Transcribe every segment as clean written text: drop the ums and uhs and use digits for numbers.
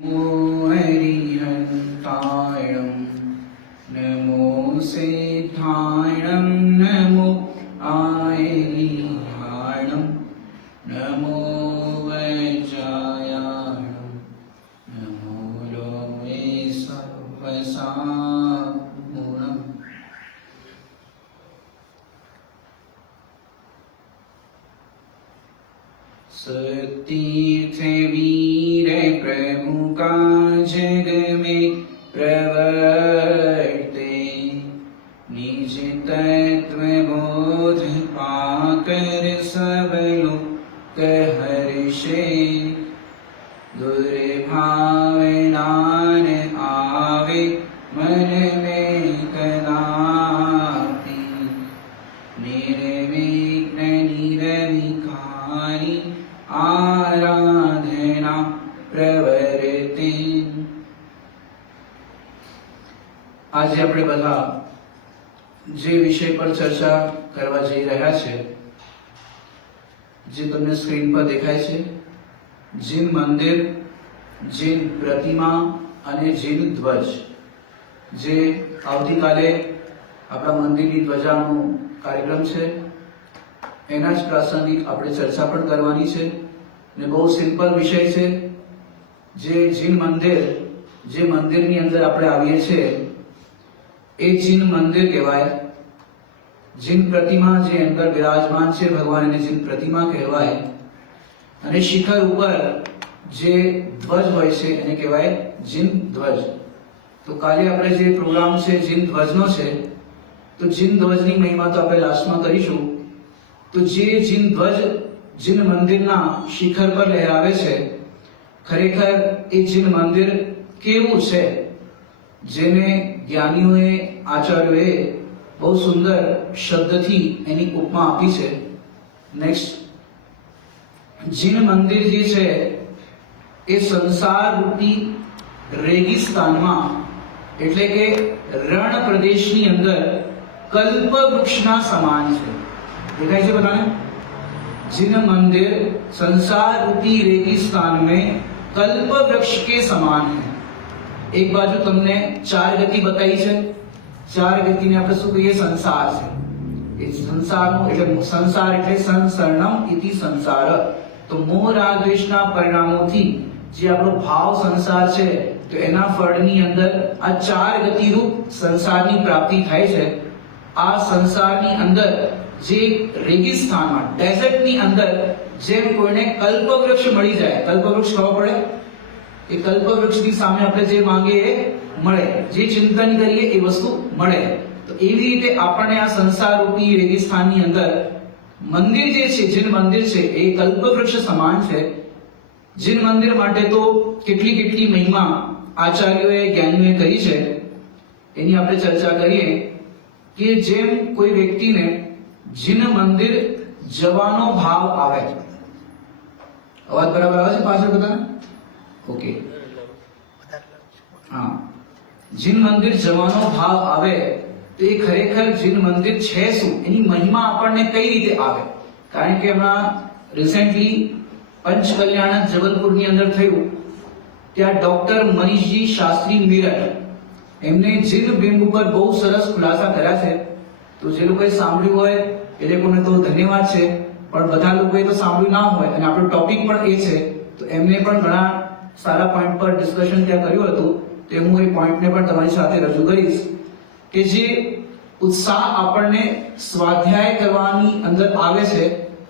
हरिहन्तायं नमो सिद्धायं नमो आयरिहाणं नमो वज्रायाणं नमो लोमे सर्वसागुणम्। सतीर्थ वीर प्रभु का जग में प्रवर्ते, निज तत्व बोध पाकर सब लोग हर्षे। दुर्भावना न आवे मन में कदापि, निर्विघ्न निरविकारी आराधना प्रवर्ते। આજે આપણે બધા જે વિષય પર ચર્ચા કરવા જઈ રહ્યા છે, જે તમને સ્ક્રીન પર દેખાય છે, જીન મંદિર, જીન પ્રતિમા અને જીન ધ્વજ, જે આવતીકાલે આપણા મંદિરની ધ્વજાનો કાર્યક્રમ છે, એના જ પ્રાસંગિક આપણે ચર્ચા પણ કરવાની છે. ને બહુ સિમ્પલ વિષય છે. જે જીન મંદિર, જે મંદિરની અંદર આપણે આવીએ છીએ એ જીન મંદિર કહેવાય. જીન પ્રતિમા જે અંદર બિરાજમાન છે ભગવાન, એને જીન પ્રતિમા કહેવાય. અને શિખર ઉપર જે ધ્વજ હોય છે એને કહેવાય જીન ધ્વજ. તો કાલે આપણે જે પ્રોગ્રામ છે જીન ધ્વજનો છે, તો જીન ધ્વજની મહિમા તો આપણે લાસ્ટમાં કરીશું. તો જે જીન ધ્વજ જીન મંદિરના શિખર પર લહેરાવે છે, ખરેખર એ જીન મંદિર કેવું છે, જેને જ્ઞાનીઓએ, આચાર્યોએ બહુ સુંદર શબ્દથી એની ઉપમા આપી છે. નેક્સ્ટ, જીન મંદિર જે છે એ સંસાર રૂપી રેગિસ્તાનમાં, એટલે કે રણ પ્રદેશની અંદર કલ્પ વૃક્ષના સમાન છે. દેખાય છે બધાને? जिन मंदिर संसार रूपी रेगिस्तान में कल्प वृक्ष के समान है. एक बाजू तुमने चार गति बताई है. चार गति ने આપણે શું કહીએ? સંસાર છે. એ સંસારનો એટલે સંસાર એટલે સંસરણમ ઇતિ સંસાર. તો મોહ રાગ દ્વેષના પરિણામોથી જે આપણો ભાવ સંસાર છે, તો એના ફળની અંદર આ ચાર ગતિ રૂપ સંસારની પ્રાપ્તિ થાય છે. આ સંસારની અંદર જે રેગિસ્તાનમાં, ડેઝર્ટની અંદર જેમ કોઈને કલ્પવૃક્ષ મળી જાય, કલ્પવૃક્ષ ખબર પડે? એ કલ્પવૃક્ષની સામે આપણે જે માંગીએ એ મળે, જે ચિંતન કરીએ એ વસ્તુ મળે. તો એવી રીતે આપણને આ સંસાર રૂપી રેગિસ્તાનની અંદર મંદિર જે છે, જીન મંદિર છે, એ કલ્પવૃક્ષ સમાન છે. જીન મંદિર માટે તો કેટલી કેટલી મહિમા આચાર્યોએ, જ્ઞાનીઓએ કરી છે. એની આપણે ચર્ચા કરીએ કે જેમ કોઈ વ્યક્તિને જીન મંદિર જવાનો ભાવ આવે, અવાજ બરાબર આવે છે પાછળ બધાને? ઓકે, હા. જીન મંદિર જવાનો ભાવ આવે તો એ ખરેખર જીન મંદિર છે શું, એની મહિમા આપણને કઈ રીતે આવે? કારણ કે હમણાં રિસેન્ટલી પંચકલ્યાણ જબલપુરની અંદર થયું. ત્યાં ડોક્ટર મનીષજી શાસ્ત્રી મેરઠ, એમને જીન બિંબ ઉપર બહુ સરસ ખુલાસા કર્યા છે. તો જે લોકોએ સાંભળ્યું હોય એ લોકોને તો ધન્યવાદ છે, પણ બધા લોકોએ તો સાંભળ્યું ના હોય અને આપણો ટોપિક પણ એ છે, તો એમને પણ ઘણા સારા પોઈન્ટ પર ડિસ્કશન ત્યાં કર્યું હતું. તો હું એ પોઈન્ટને પણ તમારી સાથે રજૂ કરીશ કે જે ઉત્સાહ આપણને સ્વાધ્યાય કરવાની અંદર આવે છે,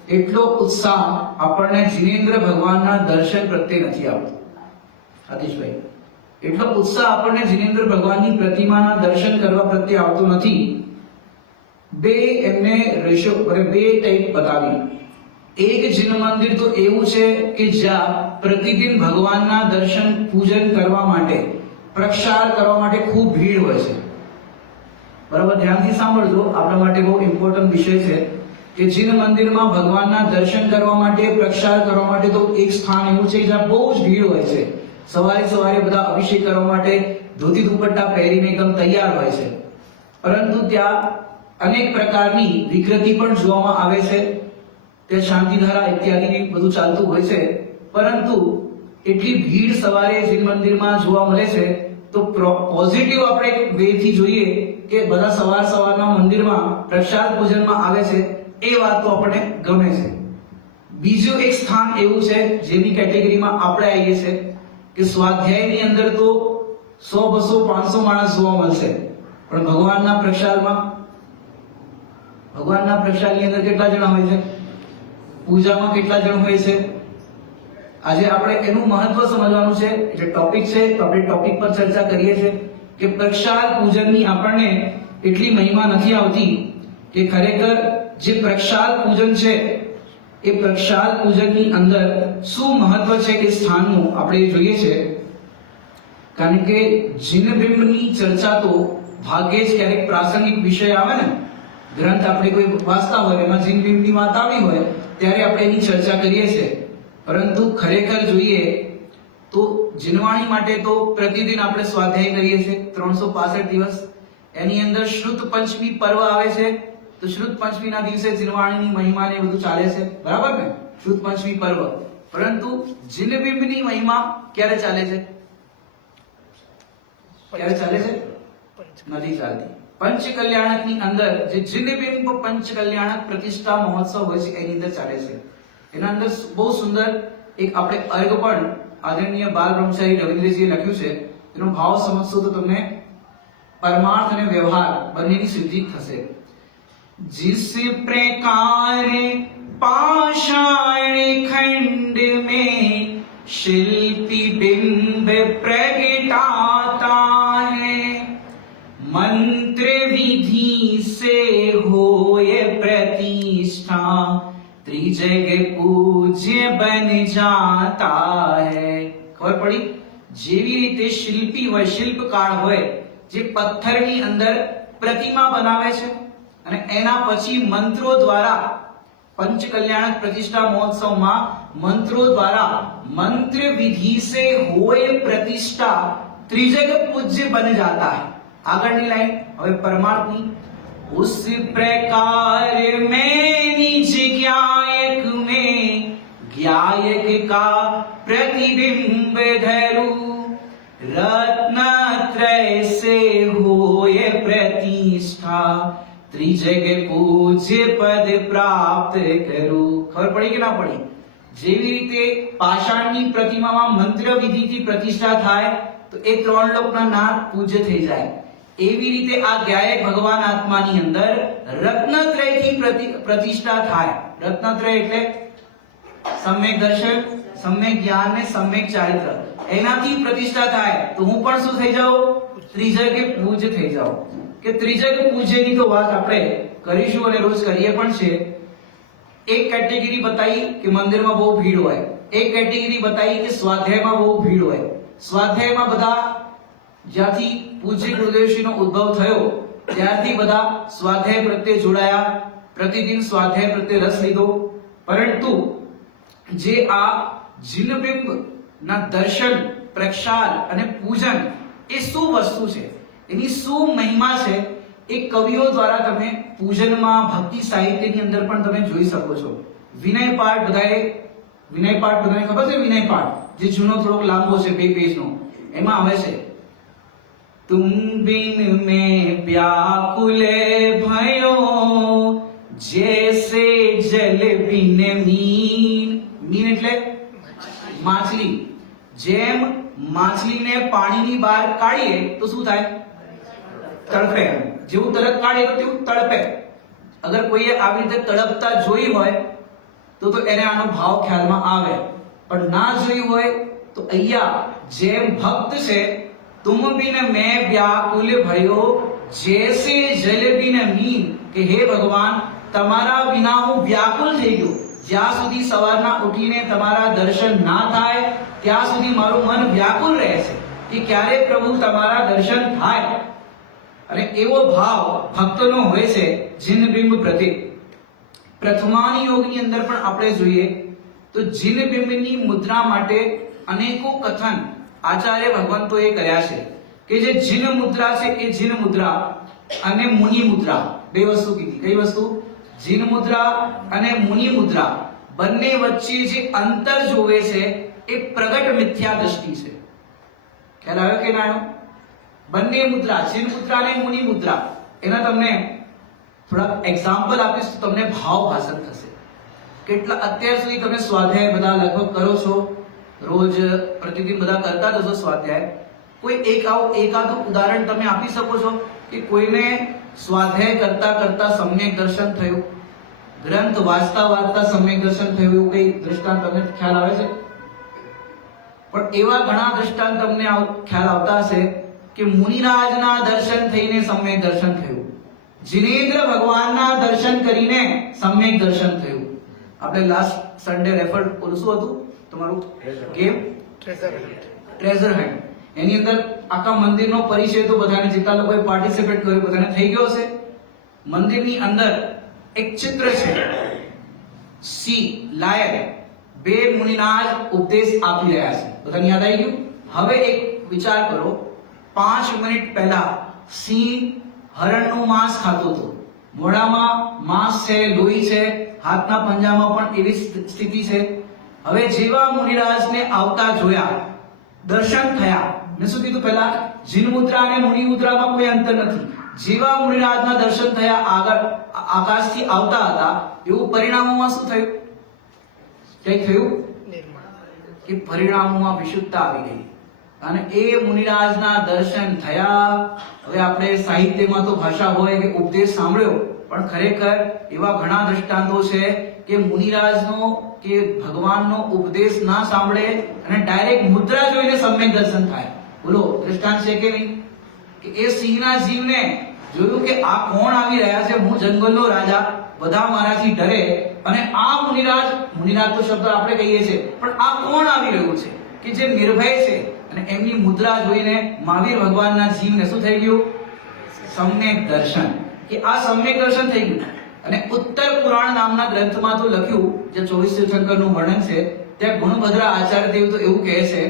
એટલો ઉત્સાહ આપણને જીનેન્દ્ર ભગવાનના દર્શન પ્રત્યે નથી આવતો. આતિશભાઈ, એટલો ઉત્સાહ આપણને જીનેન્દ્ર ભગવાનની પ્રતિમાના દર્શન કરવા પ્રત્યે આવતો નથી. બે એમને રેશો બે ટાઈપ બતાવી. એક જીન મંદિર તો એવું છે કે જ્યાં પ્રતિદિન ભગવાનના દર્શન, પૂજન કરવા માટે, પ્રક્ષાર કરવા માટે ખૂબ ભીડ હોય છે. બરાબર, ધ્યાનથી સાંભળજો, આપણા માટે બહુ ઇમ્પોર્ટન્ટ વિષય છે કે જીન મંદિરમાં ભગવાનના દર્શન કરવા માટે, પ્રક્ષાર કરવા માટે તો એક સ્થાન એવું છે જ્યાં બહુ જ ભીડ હોય છે. સવારે સવારે બધા અભિષેક કરવા માટે ધોતી દુપટ્ટા પહેરીને એકદમ તૈયાર હોય છે. પરંતુ ત્યાં અનેક પ્રકારની વિકૃતિ પણ જોવામાં આવે છે. તે શાંતિધારા ઇત્યાદિ બધું ચાલતું હોય છે. પરંતુ એટલી ભીડ સવારે જીન મંદિરમાં જોવા મળે છે, તો પોઝિટિવ આપણે વેથી જોઈએ કે બધા સવારના મંદિરમાં પ્રસાદ પૂજનમાં આવે છે, એ વાત તો આપણને ગમે છે. બીજું એક સ્થાન એવું છે જેની કેટેગરીમાં આપણે આવીએ છીએ કે સ્વાધ્યાયની અંદર તો 100, 200, 500 માણસ જોવા મળશે, પણ ભગવાનના પ્રસાદની અંદર કેટલા જણા હોય છે? પૂજામાં કેટલા જણ હોય છે? આજે આપણે એનું મહત્વ સમજવાનું છે. એટલે ટોપિક છે તો આપણે ટોપિક પર ચર્ચા કરીએ છીએ કે પ્રસાદ પૂજનની આપણને એટલી મહિમા નથી આવતી કે ખરેખર જે પ્રસાદ પૂજન છે એ પ્રસાદ પૂજનની અંદર શું મહત્વ છે કે સ્થાનનું આપણે જોઈએ છે. કારણ કે જીનબિંબની ચર્ચા તો ભાગ્યે જ ક્યારેક પ્રાસંગિક વિષય આવે ને, ગ્રંથ આપણે કોઈ વાંચતા હોય એમાં જીનબિંબની વાત આવી હોય ત્યારે આપણે એની ચર્ચા કરીએ છીએ. પરંતુ ખરેખર જોઈએ તો જીનવાણી માટે તો પ્રતિદિન આપણે સ્વાધ્યાય કરીએ છીએ 365 દિવસ. એની અંદર શ્રુત પંચમી પર્વ આવે છે, તો શ્રુત પંચમીના દિવસે જીનવાણીની મહિમા ને બધું ચાલે છે, બરાબર ને? શ્રુત પંચમી પર્વ. પરંતુ જીનબિંબની મહિમા ક્યારે ચાલે છે? ક્યારે ચાલે છે? નથી ચાલતી. પંચ કલ્યાણકની અંદર જે જીનબિંબ પંચ કલ્યાણક પ્રતિષ્ઠા મહોત્સવ હોય છે એની અંદર ચાલે છે. એના અંદર બહુ સુંદર એક આપણે અર્ઘ પણ આદરણીય બાલ બ્રહ્મચારી રવિન્દ્રજીએ લખ્યું છે. એનો ભાવ સમજશો તો તમને પરમાર્થ અને વ્યવહાર બંનેની સિદ્ધિ થશે. जिस प्रकार पाषाण खंड में शिल्पी बिंब प्रगटाता है, मंत्र विधि से होए प्रतिष्ठा, त्रिजग पूज्य बन जाता है. ખબર પડી? જેવી રીતે શિલ્પી હોય, શિલ્પકાર હોય, જે પથ્થરની અંદર પ્રતિમા બનાવે છે અને એના પછી મંત્રો દ્વારા पंच कल्याणक प्रतिष्ठा महोत्सव में मंत्रों द्वारा मंत्र विधि से होए प्रतिष्ठा त्रिजग पूज्य बन जाता है. આગળની લાઈન હવે પરમાર્થની. उस प्रकार मैं निज ज्ञायक में ज्ञायक का प्रतिबिंब धरूं, रत्नत्रय से होए प्रतिष्ठा, त्रिजग पूज्य पद प्राप्त करूं. ખબર પડી કે ના પડી? જેવી રીતે પાષાણની પ્રતિમામાં મંત્ર વિધિથી પ્રતિષ્ઠા થાય તો એ ત્રણ લોકના નાથ પૂજ્ય થઈ જાય, એવી રીતે આ જ્ઞાયક ભગવાન આત્માની અંદર રત્નત્રયથી પ્રતિષ્ઠા થાય. રત્નત્રય એટલે સમ્યક દર્શન, સમ્યક જ્ઞાન ને સમ્યક ચારિત્ર, એનાથી પ્રતિષ્ઠા થાય તો હું પણ શું થઈ જાઉં? ત્રિજગે પૂજ્ય થઈ જાઉં. કે ત્રિજગ પૂજ્યની તો વાત આપણે કરીશું અને રોજ કરીએ પણ છે. એક કેટેગરી બતાવી કે મંદિરમાં બહુ ભીડ હોય, એક કેટેગરી બતાવી કે સ્વાધ્યાયમાં બહુ ભીડ હોય. સ્વાધ્યાયમાં બધા જ્યાંથી પૂજ્ય ગુરુદેવશ્રીનો ઉદ્ભવ થયો ત્યારથી બધા સ્વાધ્યાય પ્રત્યે જોડાયા, પ્રતિદિન સ્વાધ્યાય પ્રત્યે રસ લીધો. પરંતુ જે આ જીનબિંબ ના દર્શન, પ્રક્ષાલ અને પૂજન એ શું વસ્તુ છે, એની શું મહિમા છે, એ કવિઓ દ્વારા તમે પૂજનમાં, ભક્તિ સાહિત્યની અંદર પણ તમે જોઈ શકો છો. વિનય પાઠ બધાને ખબર છે? વિનય પાઠ જે જૂનો થોડોક લાંબો છે, 2 પેજનો, એમાં આવે છે तुम बिन में व्याकुल भयो जैसे जल बिन मीन. मीन એટલે માછલી. જેમ માછલીને પાણીની બહાર કાઢીએ તો શું થાય? તડપે. જેવું તરત કાઢીએ તો તેવું તડપે. અગર કોઈએ આવી રીતે તડપતા જોઈ હોય તો એને આનો ભાવ ખ્યાલમાં આવે, પણ ના જોઈ હોય તો અહીંયા જેમ ભક્ત છે, तुम बिन मैं व्याकुल भयो जैसे जल बिन मीन, કે હે ભગવાન તમારા વિના હું વ્યાકુલ થઈ ગયો. જ્યાં સુધી સવારના ઉઠીને તમારા દર્શન ના થાય ત્યાં સુધી મારું મન વ્યાકુલ રહે છે કે ક્યારે પ્રભુ તમારા દર્શન થાય. અને એવો ભાવ ભક્તનો હોય છે જીનબિંબ પ્રત્યે. પ્રથમાન યોગની અંદર પણ આપણે જોઈએ તો જીનબિંબની મુદ્રા માટે અનેકો કથન આચાર્ય ભગવંતોએ કર્યા છે કે જે જીન મુદ્રા છે એ જીન મુદ્રા અને મુનિ મુદ્રા, બે વસ્તુ કીધી. કઈ વસ્તુ? જીન મુદ્રા અને મુનિ મુદ્રા, બંને વચ્ચે જે અંતર જોવે છે એ પ્રગટ મિથ્યા દ્રષ્ટિ છે. ખ્યાલ આવ્યો કે ના આવ્યો? બંને મુદ્રા, જીન મુદ્રા અને મુનિ મુદ્રા, એના તમને થોડા એક્ઝામ્પલ આપીશ તો તમને ભાવ ભાષણ થશે. કેટલા અત્યાર સુધી તમે સ્વાધ્યાય બધા લગભગ કરો છો, રોજ પ્રતિદિન બધા કરતા જશો સ્વાધ્યાય. કોઈ એકાદું ઉદાહરણ તમે આપી શકો છો કે કોઈને સ્વાધ્યાય કરતા કરતા સમ્યક દર્શન થયું, ગ્રંથ વાંચતા વાંચતા સમ્યક દર્શન થયું, એવું કઈ દ્રષ્ટાંત તમને ખ્યાલ આવે છે? પણ એવા ઘણા દ્રષ્ટાંત તમને ખ્યાલ આવતા હશે કે મુનિરાજના દર્શન થઈને સમ્યક દર્શન થયું, જિનેન્દ્ર ભગવાનના દર્શન કરીને સમ્યક દર્શન થયું. આપણે લાસ્ટ સન્ડે રેફર શું હતું તમારું ગેમ? Treasure hunt. એની અંદર આખા મંદિરનો પરિચય તો બધાને, જેટલા લોકોએ પાર્ટિસિપેટ કર્યું બધાને થઈ ગયો હશે. મંદિરની અંદર એક ચિત્ર છે, સિંહ, લાયન, બે મુનિનાજ ઉપદેશ આપી રહ્યા છે. બધાને યાદ આવી ગયું? હવે એક વિચાર કરો, 5 મિનિટ પહેલા સિંહ હરણનું માંસ ખાતો હતો, મોઢામાં માંસ છે, લોહી છે, હાથના પંજામાં પણ એવી સ્થિતિ છે. હવે જેવા મુનિરાજને આવતા જોયા, દર્શન થયા, મેં શું કીધું પહેલા? જીન મુદ્રા અને મુનિ મુદ્રામાં કોઈ અંતર નથી. જેવા મુનિરાજના દર્શન થયા, આગળ આકાશથી આવતા હતા, એવું પરિણામોમાં શું થયું? કઈ થયું કે પરિણામોમાં વિશુદ્ધતા આવી ગઈ અને એ મુનિરાજના દર્શન થયા. હવે આપણે સાહિત્યમાં તો ભાષા હોય કે ઉપદેશ સાંભળ્યો, પણ ખરેખર એવા ઘણા દ્રષ્ટાંતો છે કે મુનિરાજનો કે ભગવાનનો ઉપદેશ ના સાંભળે અને ડાયરેક્ટ મુદ્રા જોઈને સમ્યક દર્શન થાય. બોલો, દ્રષ્ટાંત છે કે નહીં? કે એ સિંહના જીવને જોયું કે આ કોણ આવી રહ્યા છે, હું જંગલનો રાજા, બધા મારાથી ડરે, અને આ મુનિરાજ તો શબ્દ આપણે કહીએ છીએ, પણ આ કોણ આવી રહ્યું છે કે જે નિર્ભય છે? અને એમની મુદ્રા જોઈને મહાવીર ભગવાનના જીવને શું થઈ ગયું? સમ્યક દર્શન. કે આ સમ્યક દર્શન થઈ ગયું. અને ઉત્તર પુરાણ નામના ગ્રંથમાં તો લખ્યું, જે 24 તીર્થંકરનું વર્ણન છે, ત્યાં ગુણભદ્ર આચાર્ય દેવ તો એવું કહે છે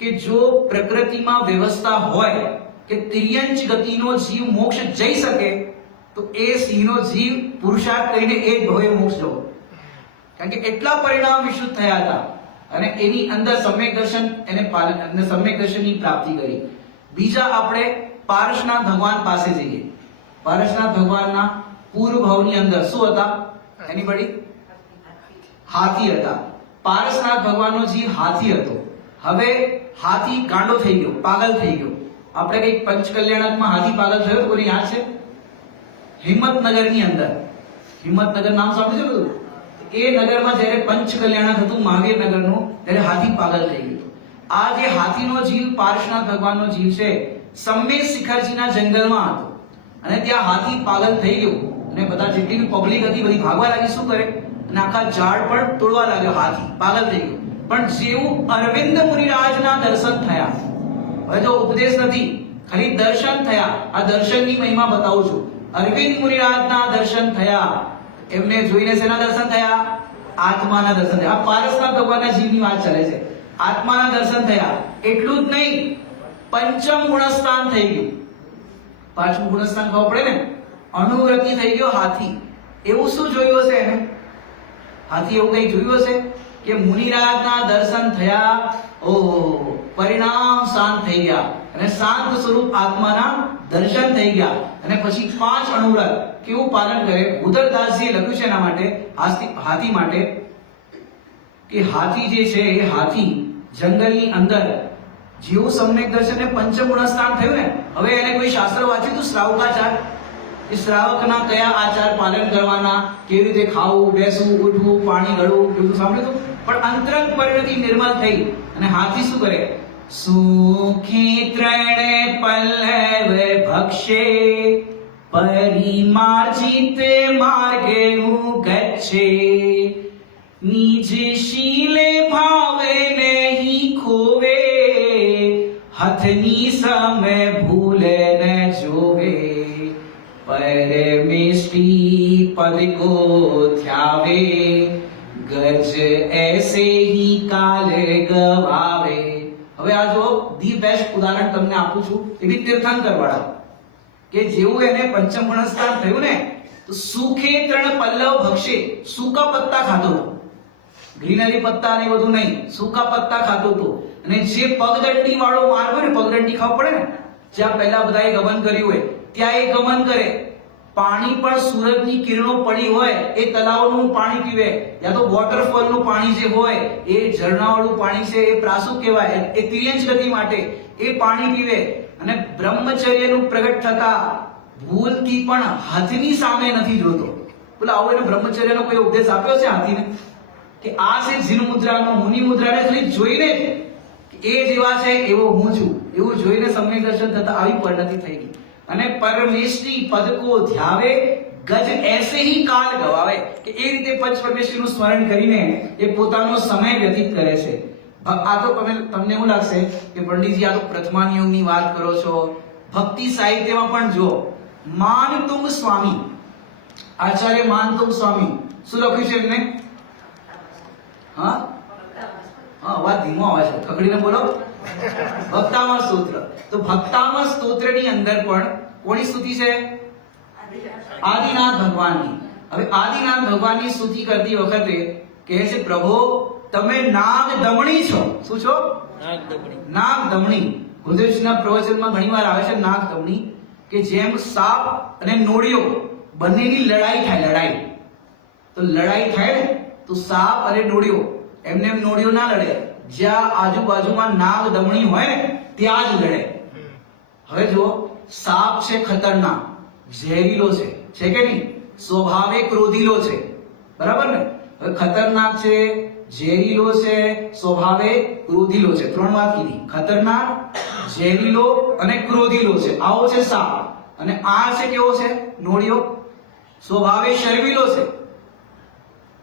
કે જો પ્રકૃતિમાં વ્યવસ્થા હોય કે તિર્યંચ ગતિનો જીવ મોક્ષ જઈ શકે, તો એ સિંહનો જીવ પુરુષાર્થ કરીને એ જ ભવે મોક્ષ જવો. કારણ કે એટલા પરિણામ વિશુદ્ધ થયા હતા અને એની અંદર સમ્યક દર્શન એને સમ્યક દર્શનની પ્રાપ્તિ કરી. બીજા આપણે પારસનાથ ભગવાન પાસે જઈએ. પારસનાથ ભગવાનના પૂર્વ ભાવની અંદર શું હતા? એનીબડી? હાથી હતા. પારસનાથ ભગવાનનો જીવ હાથી હતો. હવે હાથી ગાંડો થઈ ગયો, પાગલ થઈ ગયો. આપણે કઈ પંચકલ્યાણકમાં હાથી પાગલ થયો તો કોની યાદ છે? હિંમતનગરની અંદર, હિંમતનગર નામ સાંભળ્યું છે બધું? એ નગરમાં જ્યારે પંચકલ્યાણક હતું મહાવીર નગરનું, ત્યારે હાથી પાગલ થઈ ગયો. આ જે હાથીનો જીવ પારસનાથ ભગવાનનો જીવ છે, સંમેશ શિખરજીના જંગલમાં હતો અને ત્યાં હાથી પાગલ થઈ ગયો અને બધા જેટલી બી પબ્લિક હતી બધી ભાગવા લાગી. શું કરે? અને આખા ઝાડ પર તોડવા લાગ્યો. હાથી પાગલ થઈ ગયો. પણ જેવું અરવિંદ મુનિરાજના દર્શન થયા, હવે તો ઉપદેશ નથી, ખાલી દર્શન થયા. આ દર્શનની મહિમા બતાવું છું. અરવિંદ મુનિરાજના દર્શન થયા, એમને જોઈને શેના દર્શન થયા? આત્માના દર્શન થયા. આ પારસનાથ ભગવાનના જીવની વાત ચાલે છે. આત્માના દર્શન થયા. એટલું જ નહીં, પંચમ ગુણસ્થાન થઈ ગયું. પાંચમું ગુણસ્થાન ખબર પડે ને? અનુવ્રતિ થઈ ગયો હાથી. એવું શું જોયું હશે એને? હાથી એવું કઈ જોયું હશે કે મુનિરાજના દર્શન થયા, ઓહો, પરિણામ શાંત થઈ ગયા અને શાંત સ્વરૂપ આત્માના દર્શન થઈ ગયા. અને પછી 5 અનુવ્રત કેવું પાલન કરે? ઉદરદાસજીએ લખ્યું છે એના માટે, હાથી માટે, કે હાથી જે છે એ હાથી જંગલની અંદર જેવું સમ્યક દર્શન ને પંચમ ગુણસ્થાન થયું ને, હવે એને કોઈ શાસ્ત્ર વાંચ્યું તો શ્રાવકાચાર, કે શ્રાવકના કયા આચાર પાલન કરવાના, કેવી રીતે ખાવું, બેસવું, ઉઠવું, પાણી ગળવું, એવું સાંભળ્યું હતું? પણ અંતરંગ પરિણતિ નિર્મલ થઈ અને હાથી શું કરે? સુખી ત્રણે પલ્લવ ભક્ષે પરિમાર્જિત માર્ગે ગચ્છે નિજ શીલે ભાવે નહીં ખોવે હથની સમે ભૂલે ન જોવે પરમેષ્ટિ પદ કો ધ્યાવે ગજ એસે હી કાલ ગવાવે. હવે આ જો ધી બેસ્ટ ઉદાહરણ તમને આપું છું, એવી તીર્થંકર વાળા, કે જેવું એને પંચમ ગુણસ્થાન થયું ને, તો સુખે ત્રણ પલ્લવ ભક્ષે, સૂકા પત્તા ખાતો હતો. ગ્રીનરી પત્તા ને બધું નહીં, સૂકા પત્તા ખાતો હતો. અને જે પગદંડી વાળો માર્ગ હોય ને, પગદંડી ખાવ પડે ને, જ્યાં પહેલા બધાએ ગમન કર્યું હોય ત્યાં એ ગમન કરે. પાણી પણ સૂરજની કિરણો પડી હોય એ તલાવનું પાણી પીવે, યા તો વોટરફોલનું પાણી જે હોય એ ઝરણાવાળું પાણી છે એ પ્રાસુક કહેવાય, એ તિર્યંચ ગતિ માટે એ પાણી પીવે. અને બ્રહ્મચર્યનું પ્રગટ થતા ભૂલથી પણ હાથીની સામે નથી જોતો. બોલો આવો એને બ્રહ્મચર્યનો કોઈ ઉપદેશ આપ્યો છે હાથીને? કે આ છે જીન મુદ્રાનો, મુનિ મુદ્રાને ખાલી જોઈને એ જેવા છે એવો હું છું એવું જોઈને સમ્યક દર્શન થતા આવી પરિણતિ થઈ ગઈ. અને પરમેશ્વરી પદ કો ધ્યાવે ગજ એસે ही કાલ ગવાવે, કે એ રીતે પંચ પરમેશ્વરીનું સ્મરણ કરીને એ પોતાનો સમય વ્યતીત કરે છે. આ તો તમને એવું લાગશે કે પંડિતજી આ તો પ્રથમાન યોગની વાત કરો છો. ભક્તિ સાહિત્યમાં પણ જો માનતુંગ સ્વામી, આચાર્ય માનતુંગ સ્વામી શું લખ્યું છે એમને? હા વાત ધીમો આવે છે, ખકડીને બોલો. ભક્તામા સ્તોત્ર. તો ભક્તામા સ્તોત્રની અંદર પણ કોની સ્તુતિ છે? આદિનાથ ભગવાનની. હવે આદિનાથ ભગવાનની સ્તુતિ કરતી વખતે કહે છે પ્રભુ તમે નાગ દમણી છો. શું છો? નાગ દમણી. ગુરુદેવજીના પ્રવચનમાં ઘણીવાર આવે છે નાગ દમણી, કે જેમ સાપ અને નોળિયો બંનેની લડાઈ થાય. લડાઈ તો લડાઈ થાય ને તો સાપ અને નોળિયો એમને એમ નોળિયો ના લડે, જ્યાં આજુબાજુમાં નાગ દમણી હોય ને ત્યાં જ લડે. હવે જો સાપ છે ખતરનાક, ઝેરીલો છે કે નહીં? સ્વભાવે ક્રોધીલો છે, બરાબર ને? હવે ખતરનાક છે, ઝેરીલો છે, સ્વભાવે ક્રોધીલો છે. ત્રણ વાત કીધી: ખતરનાક, ઝેરીલો અને ક્રોધીલો છે. આવો છે સાપ. અને આ છે કેવો છે? નોળિયો. સ્વભાવે શર્મિલો છે.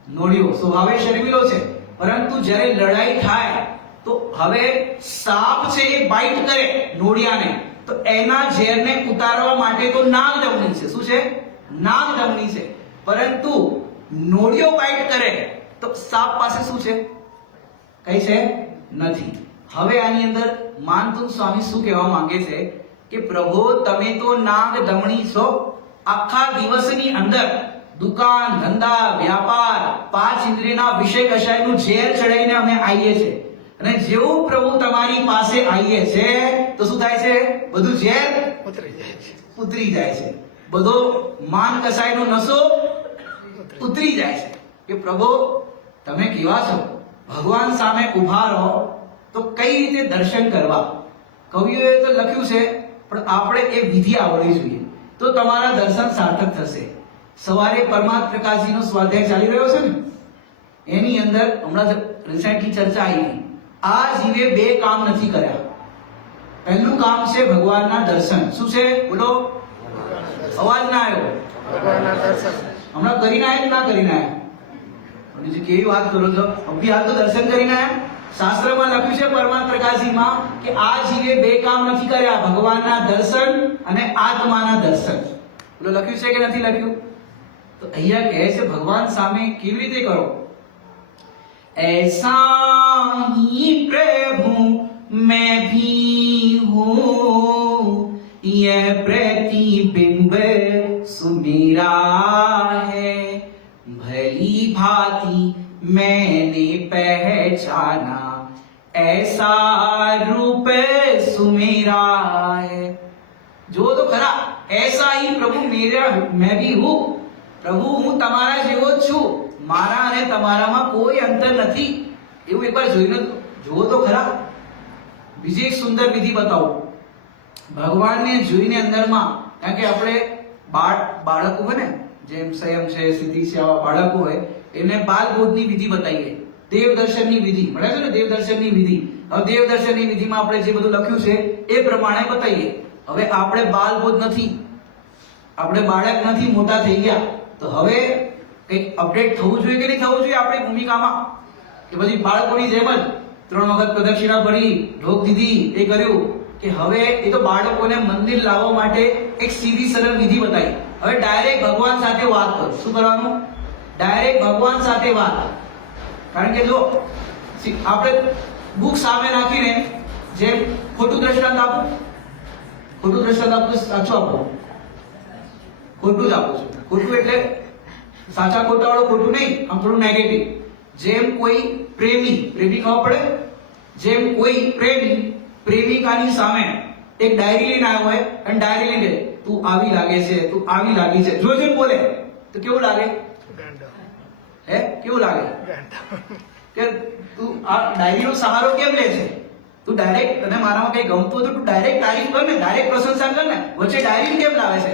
નોળિયો સ્વભાવે શર્મિલો છે, પરંતુ જ્યારે લડાઈ થાય તો હવે સાપ છે એ બાઇટ કરે નોળિયાને, તો એના ઝેરને ઉતારવા માટે તો નાગદમણી છે. શું છે? નાગદમણી છે. પરંતુ નોળિયો બાઇટ કરે તો સાપ પાસે શું છે? કઈ છે? નથી. હવે આની અંદર માનતુંગ સ્વામી શું કહેવા માંગે છે કે પ્રભુ તમે તો નાગદમણી છો. આખા દિવસની અંદર દુકાન, ધંધા, વ્યાપાર, પાંચ ઇન્દ્રિયના વિષય કશાયનું ઝેર ચડાઈને અમે આવીએ છીએ. અને જેવું પ્રભુ તમારી પાસે આવીએ છે તો શું થાય છે? બધું ઝેર ઉતરી જાય છે. બધો માન કસાયનો નશો ઉતરી જાય છે. કે પ્રભુ તમે કેવા છો? ભગવાન સામે ઉભા રહો તો કઈ રીતે દર્શન કરવા? કવિઓએ તો લખ્યું છે, પણ આપણે એ વિધિ આવડવી જોઈએ તો તમારા દર્શન સાર્થક થશે. સવારે પરમાત્મ પ્રકાશજીનો સ્વાધ્યાય ચાલી રહ્યો છે ને, એની અંદર હમણાં રિસેન્ટલી ચર્ચા આવી. આ જીવે બે કામ નથી કર્યા. પહેલું કામ છે ભગવાનના દર્શન. શું છે? બોલો. અવાજ ના આવ્યો. ભગવાનના દર્શન હમણાં કરીને આયા ના કરીને આયા? અને જે કેવી વાત કરો છો, અભી હાલ તો દર્શન કરીને આયા. શાસ્ત્રમાં લખ્યું છે પરમાત્મ પ્રકાશજીમાં કે આ જીવે બે કામ નથી કર્યા: ભગવાનના દર્શન અને આત્માના દર્શન. બોલો લખ્યું છે કે નથી લખ્યું? તો અહીંયા કહે છે ભગવાન સામે કેવી રીતે કરો? ऐसा ही प्रभु मैं भी हूँ, यह प्रतिबिंब सुमेरा है, भली भांति मैंने पहचाना, ऐसा रूप सुमेरा है. जो तो खरा ऐसा ही प्रभु मेरा मैं भी हूँ. પ્રભુ હું તમારા જેવો જ છું, મારા અને તમારામાં કોઈ અંતર નથી. એવું એકવાર જોઈને જુઓ તો ખરા. બીજી એક સુંદર વિધિ બતાવું. ભગવાનને જોઈને અંદરમાં, કારણ કે આપણે બાળકો હોય ને, જેમ સંયમ છે, સિદ્ધિ છે, આવા બાળકો હોય એને બાલબોધની વિધિ બતાવીએ. દેવદર્શનની વિધિ મળે છે ને, દેવદર્શનની વિધિ. હવે દેવદર્શનની વિધિમાં આપણે જે બધું લખ્યું છે એ પ્રમાણે બતાવીએ. હવે આપણે બાલબોધ નથી, આપણે બાળક નથી, મોટા થઈ ગયા, તો હવે કંઈક અપડેટ થવું જોઈએ કે નહીં થવું જોઈએ આપણી ભૂમિકામાં? કે પછી બાળકોની જેમ જ 3 વખત પ્રદક્ષિણા ફરી, ઢોક દીધી, એ કર્યું કે હવે એ તો બાળકોને મંદિર લાવવા માટે એક સીધી સરળ વિધિ બતાવી. હવે ડાયરેક્ટ ભગવાન સાથે વાત કરો. શું કરવાનું? ડાયરેક્ટ ભગવાન સાથે વાત. કારણ કે જો આપણે બુક સામે રાખીને જેમ ખોટું દ્રષ્ટાંત આપો, ખોટું દ્રષ્ટાંત આપો, સાચું આપો, ખોટું જ આપો છો. ખોટું એટલે સાચા ખોટા વાળું ખોટું નહીં, આમ થોડું નેગેટિવ. જેમ કોઈ પ્રેમી ખબર પડે, જેમ કોઈ પ્રેમી પ્રેમિકાની સામે એક ડાયરી લઈને આવ્યો હોય અને ડાયરી લઈને તું આવી લાગે છે, તું આવી લાગી છે, જો બોલે તો કેવું લાગે? કેવું લાગે કે તું આ ડાયરીનો સહારો કેમ લે છે? તું ડાયરેક્ટ તને મારામાં કઈ ગમતું હતું તું ડાયરેક્ટ તારીફ કર ને, ડાયરેક્ટ પ્રશંસા કર ને, વચ્ચે ડાયરી કેમ લાવે છે?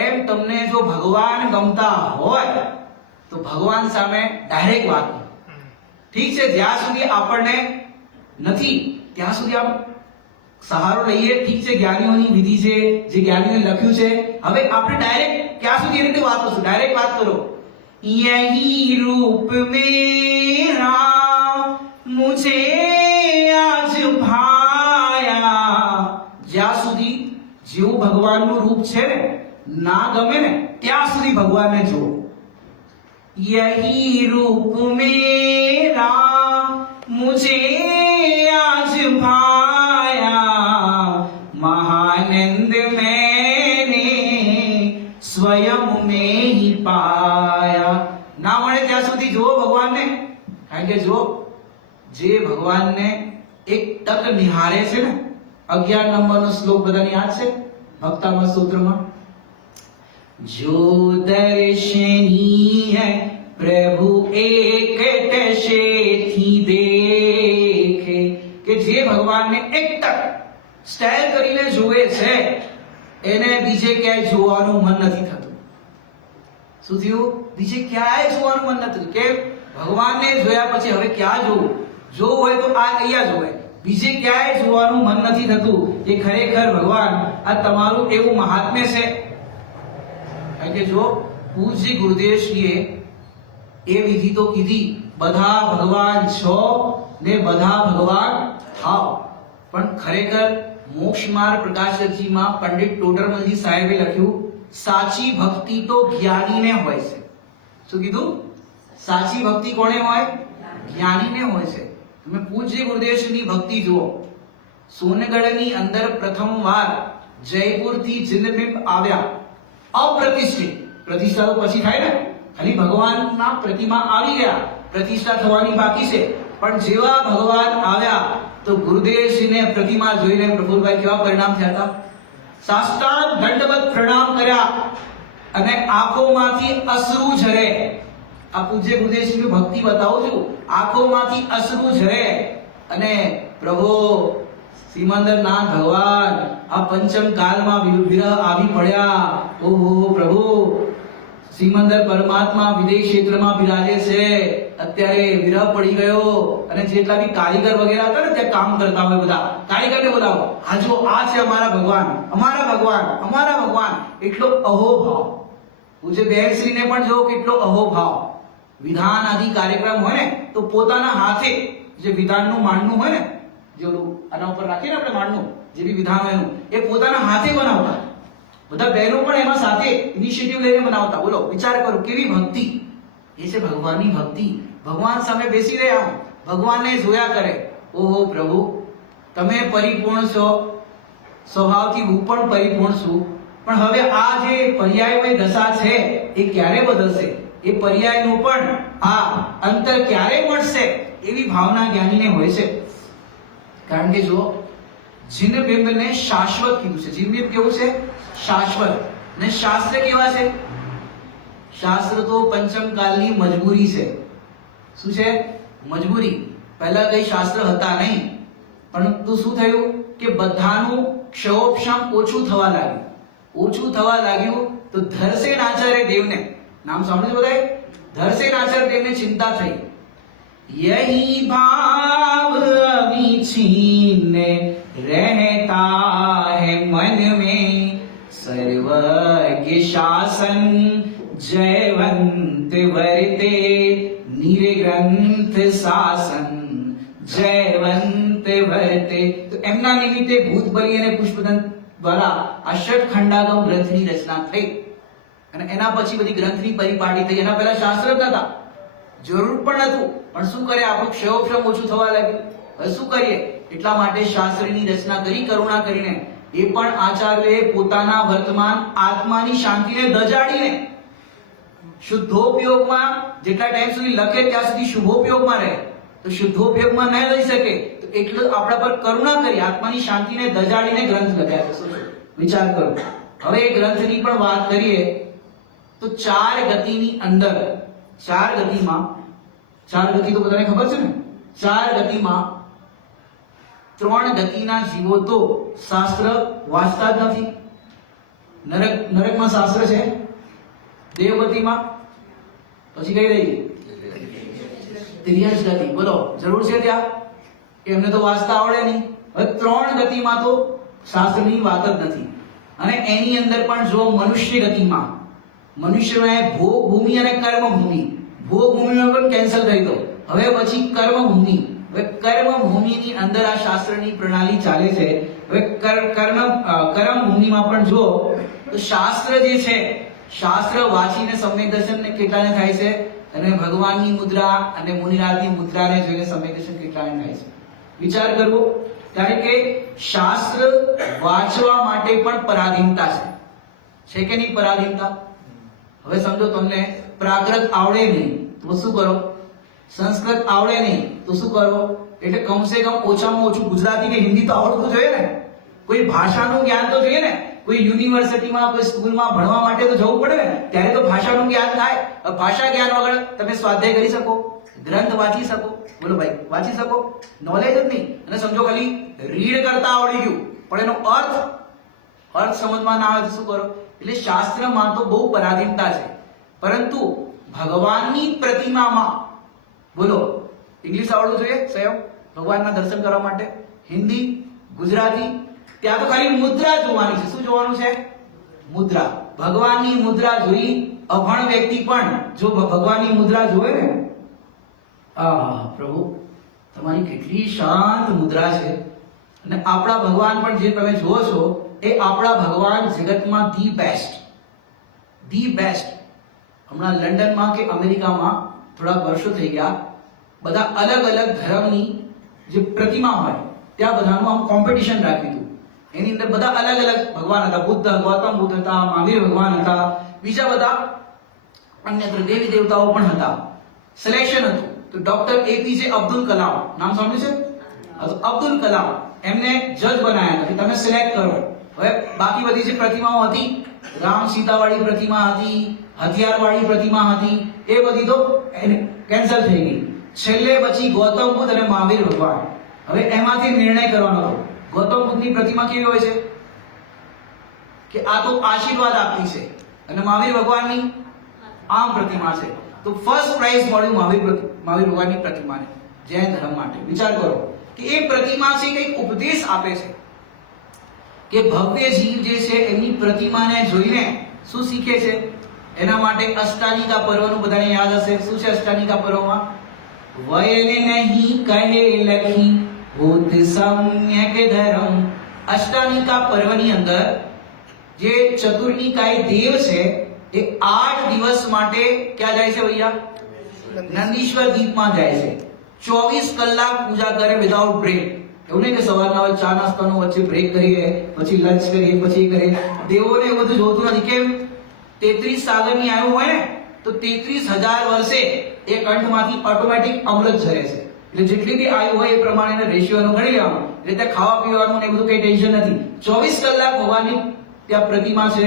એમ તમને જો ભગવાન ગમતા હોય તો ભગવાન સામે ડાયરેક્ટ વાત કરો. ઠીક છે, જ્યાં સુધી આપણને નથી ત્યાં સુધી આપ સહારો લઈએ, ઠીક છે, જ્ઞાનીઓની વિધિ છે, જે જ્ઞાનીઓએ લખ્યું છે. હવે આપણે ડાયરેક્ટ ક્યાં સુધી એ રીતે વાત કરશું? ડાયરેક્ટ વાત કરો. यही रूप मेरा मुझे आज भाया. જ્યાં સુધી જેવું ભગવાનનું રૂપ છે ને ના ગમે ને ત્યાં સુધી ભગવાનને જો. यही रूप मेरा मुझे आज भाया महानंद मैंने स्वयं में ही पाया. ના મળે ત્યાં સુધી જુઓ ભગવાનને, કારણ કે જો જે ભગવાનને એક ટક નિહારે છે ને, 11 નંબરનો શ્લોક બધાને યાદ છે ભક્તામૃત સ્તોત્રમાં, जो दर्शनी है प्रभु एक टशे थी देखे. કે જે ભગવાનને એક ટક સ્ટાઇલ કરીને જોવે છે એને બીજે ક્યાંય જોવાનું મન નથી થતું. શું થયું? બીજે ક્યાંય જોવાનું મન નથી. કે ભગવાનને જોયા પછી હવે ક્યાં જોવું? જોવું હોય તો આ અહીંયા જોવાય, બીજે ક્યાંય જોવાનું મન નથી થતું. એ ખરેખર ભગવાન આ તમારું એવું મહાત્મ્ય છે. કારણ કે જો પૂજ્ય ગુરુદેવશ્રીએ એ વિધિ તો કીધી, બધા ભગવાન છો ને બધા ભગવાન થાવ. પણ ખરેખર મોક્ષ માર્ગ પ્રકાશકજીમાં પંડિત ટોડરમલજી સાહેબે લખ્યું, સાચી ભક્તિ તો જ્ઞાનીને હોય છે. શું કીધું? સાચી ભક્તિ કોને હોય? જ્ઞાનીને હોય છે. તમે પૂજ્ય ગુરુદેવશ્રીની ભક્તિ જુઓ. સોનગઢની અંદર પ્રથમવાર જયપુરથી જિંદબિંબ આવ્યા, અપ્રતિષ્ઠિત. પ્રતિષ્ઠા તો પછી થાય ને, ખાલી ભગવાનના પ્રતિમા આવી ગયા, પ્રતિષ્ઠા થવાની બાકી છે. પણ જેવા ભગવાન આવ્યા તો ગુરુદેવશ્રીને પ્રતિમા જોઈને પ્રફુલભાઈ કેવા પરિણામ થયા હતા? સાષ્ટાંગ દંડવત પ્રણામ કર્યા અને આંખોમાંથી અશ્રુ ઝરે. આ પૂજ્ય ગુરુદેવશ્રીની ભક્તિ બતાવું છું, આંખોમાંથી અશ્રુ ઝરે અને પ્રભુ સિમંદરનાથ ભગવાન આ પંચમ કાલમાં વિરહ આવી પડ્યા. ઓહો પ્રભુ, સિમંદર પરમાત્મા વિદેશ ક્ષેત્રમાં બિરાજે છે, અત્યારે વિરહ પડી ગયો. અને જેટલા બી કારીગર વગેરે હતા ને ત્યાં કામ કરતા હોય બધા કારીગરને બોલાવો, આ જો આ છે અમારા ભગવાન, અમારા ભગવાન, અમારા ભગવાન. એટલો અહોભાવ. પૂજ્ય બેનશ્રીને પણ જો કેટલો અહોભાવ. વિધાન આદિ કાર્યક્રમ હોય ને તો પોતાના હાથે જે વિધાનનું માંડનું હોય ને, જે ઓલું આના ઉપર રાખીએ ને આપણે માંડનું, જે બી વિધાન હોય એનું, એ પોતાના હાથે બનાવતા. બધા બહેનો પણ એમાં સાથે ઇનિશિયેટિવ લઈને બનાવતા. બોલો, વિચાર કરો કેવી ભક્તિ. એ છે ભગવાનની ભક્તિ. ભગવાન સામે બેસી રહ્યા, ભગવાનને જોયા કરે. ઓહો પ્રભુ, તમે પરિપૂર્ણ છો, સ્વભાવથી હું પણ પરિપૂર્ણ છું, પણ હવે આ જે પર્યાયમય દશા છે એ ક્યારે બદલશે? એ પર્યાયનું પણ આ અંતર ક્યારે મળશે? એવી ભાવના જ્ઞાનીને હોય છે. કારણ કે જો જિનબિંબને શાશ્વત કીધું છે. જિનબિંબ કેવું છે? શાશ્વત. ને શાસ્ત્ર કેવા છે? શાસ્ત્ર તો પંચમ કાલની મજબૂરી છે. શું છે? મજબૂરી. પહેલા કઈ શાસ્ત્ર હતા નહીં, પરંતુ શું થયું કે બધાનું ક્ષયોપશમ ઓછું થવા લાગ્યું. ઓછું થવા લાગ્યું તો ધરસેન આચાર્ય દેવને, નામ સાંભળ્યું બધાએ? ધરસેન આચાર્ય દેવને ચિંતા થઈ. यही भाव अविछिन्न रहता है मन में, सर्वज्ञ शासन जयवंत वर्ते, निरग्रंथ शासन जयवंत वर्ते. તો એમના નિમિત્તે ભૂતબલી અને પુષ્પદંત દ્વારા આ ષટખંડાગમ ગ્રંથની રચના થઈ અને એના પછી બધી ગ્રંથની પરિપાટી થઈ. એના પહેલા શાસ્ત્ર જ નતા, જરૂર પણ નતું, પણ શું કરે, આપણું ક્ષયોપશમ ઓછું થવા લાગ્યું. હવે શું કરીએ? એટલા માટે શાસ્ત્રની રચના કરી કરુણા કરીને. એ પણ આચાર્યએ પોતાના વર્તમાન આત્માની શાંતિને દજાડીને શુદ્ધોપયોગમાં જેટલા ટાઈમ સુધી લખે ત્યાં સુધી શુભોપયોગમાં રહે, તો શુદ્ધોપયોગમાં ન લઈ શકે તો એટલું આપણા પર કરુણા કરી આત્માની શાંતિને દજાડીને ગ્રંથ લખ્યા છે. શું વિચાર કરો. હવે એ ગ્રંથની પણ વાત કરીએ તો 4 ગતિની અંદર 4 ગતિમાં 4 ગતિ તો બધાને ખબર છે ને. 4 ગતિમાં 3 ગતિના જીવો તો શાસ્ત્ર વાંચતા જ નથી. નરકમાં શાસ્ત્ર છે, દેવગતિમાં પછી કઈ રહી ત્રિયશ ગતિ. બોલો જરૂર છે ત્યાં એમને તો વાંચતા આવડે નહીં. હવે 3 ગતિમાં તો શાસ્ત્રની વાત જ નથી. અને એની અંદર પણ જો મનુષ્ય ગતિમાં મનુષ્યમાં ભોગ ભૂમિ અને કર્મ ભૂમિ, ભોગ ભૂમિમાં પણ કેન્સલ કરી દો. હવે પછી કર્મ ભૂમિ. હવે કર્મ ભૂમિની અંદર આ શાસ્ત્રની પ્રણાલી ચાલે છે. હવે કર્મ ભૂમિમાં પણ જો તો શાસ્ત્ર જે છે, શાસ્ત્ર વાંચીને સમ્યક દર્શન કેટલાને થાય છે, અને ભગવાનની મુદ્રા અને મુનિરાજની મુદ્રાને જોઈને સમ્યક દર્શન કેટલાને થાય છે. વિચાર કરવો. કારણ કે શાસ્ત્ર વાંચવા માટે પણ પરાધીનતા છે કે નહીં? પરાધીનતા. હવે સમજો તમને પ્રાકૃત આવડે નહીં તો શું કરો? સંસ્કૃત આવડે નહીં તો શું કરો? એટલે કમસે કમ ઓછામાં ઓછું ગુજરાતી કે હિન્દી તો આવડવું જોઈએ ને. કોઈ ભાષાનું જ્ઞાન તો જોઈએ ને. કોઈ યુનિવર્સિટીમાં કોઈ સ્કૂલમાં ભણવા માટે તો જવું પડે ને, ત્યારે તો ભાષાનું જ્ઞાન થાય. ભાષા જ્ઞાન વગર તમે સ્વાધ્યાય કરી શકો, ગ્રંથ વાંચી શકો? બોલો ભાઈ, વાંચી શકો? નોલેજ જ નહીં. અને સમજો ખાલી રીડ કરતા આવડી ગયું પણ એનો અર્થ સમજમાં ના આવે તો શું કરો? એટલે શાસ્ત્રમાં તો બહુ પરાધીનતા છે. પરંતુ ભગવાનની પ્રતિમામાં બોલો ઇંગ્લિશ આવડવું જોઈએ સ્વયં ભગવાનના દર્શન કરવા માટે, હિન્દી, ગુજરાતી. ત્યાં તો ખાલી મુદ્રા જોવાની છે. શું જોવાનું છે? મુદ્રા. ભગવાનની મુદ્રા જોઈ અભણ વ્યક્તિ પણ જો ભગવાનની મુદ્રા જોવે ને, પ્રભુ તમારી કેટલી શાંત મુદ્રા છે. અને આપણા ભગવાન પણ જે તમે જુઓ છો એ આપણા ભગવાન જગતમાં ધી બેસ્ટ. હમણાં લંડનમાં કે અમેરિકામાં થોડા વર્ષો થઈ ગયા, બધા અલગ અલગ ધર્મની જે પ્રતિમા હોય ત્યાં બધાનું આમ કોમ્પિટિશન રાખ્યું હતું. એની અંદર બધા અલગ અલગ ભગવાન હતા. બુદ્ધ, ગૌતમ બુદ્ધ હતા, મહાવીર ભગવાન હતા, બીજા બધા અન્ય દેવી દેવતાઓ પણ હતા. સિલેક્શન હતું. તો ડોક્ટર એપીજે અબ્દુલ કલામ નામ સાંભળ્યું છે? અબ્દુલ કલામ એમને જજ બનાવ્યા હતા કે તમે સિલેક્ટ કરો. હવે બાકી બધી જે પ્રતિમાઓ હતી, રામ સીતા વાળી પ્રતિમા હતી, હથિયાર વાળી પ્રતિમા હતી, એ બધી તો કેન્સલ થઈ ગઈ. છેલ્લે પછી ગૌતમ બુદ્ધ અને મહાવીર ભગવાન. હવે એમાંથી નિર્ણય કરવાનો હતો. ગૌતમ બુદ્ધની પ્રતિમા કેવી હોય છે કે આ તો આશીર્વાદ આપતી છે, અને મહાવીર ભગવાનની આમ પ્રતિમા છે. તો ફર્સ્ટ પ્રાઇઝ મળ્યું મહાવીર ભગવાનની પ્રતિમાને જૈન ધર્મ માટે. વિચાર કરો કે એ પ્રતિમા છે કંઈક ઉપદેશ આપે છે કે ભવ્ય જીવ જે છે એમની પ્રતિમાને જોઈને શું શીખે છે. એના માટે અષ્ટાનિકા પર્વનું બધાને યાદ હશે. શું છે અષ્ટાનિકા પર્વમાં? વયને નહીં કહે લખી ભૂત સમ્યક ધર્મ. અષ્ટાનિકા પર્વની અંદર જે ચતુર્નિકાય દેવ છે એ 8 દિવસ માટે ક્યાં જાય છે ભૈયા? નંદીશ્વર દીપમાં જાય છે. 24 કલાક પૂજા કરે વિધાઉટ બ્રેક. એવું નહીં કે સવારના હોય ચા નાસ્તાનો વચ્ચે બ્રેક કરીએ, પછી લંચ કરીએ, પછી કરીએ. દેવોને એવું બધું જોતું નથી. કેમ? 33 સાગરની આયુ હોય ને તો 33,000 વર્ષે એ કંઠમાંથી ઓટોમેટિક અમૃત ઝરે છે. એટલે જેટલી બી આયુ હોય એ પ્રમાણે રેશિયોનું ગણી લેવાનું. એટલે ખાવા પીવાનું ને બધું કઈ ટેન્શન નથી. 24 કલાક ભગવાનની ત્યાં પ્રતિમા છે,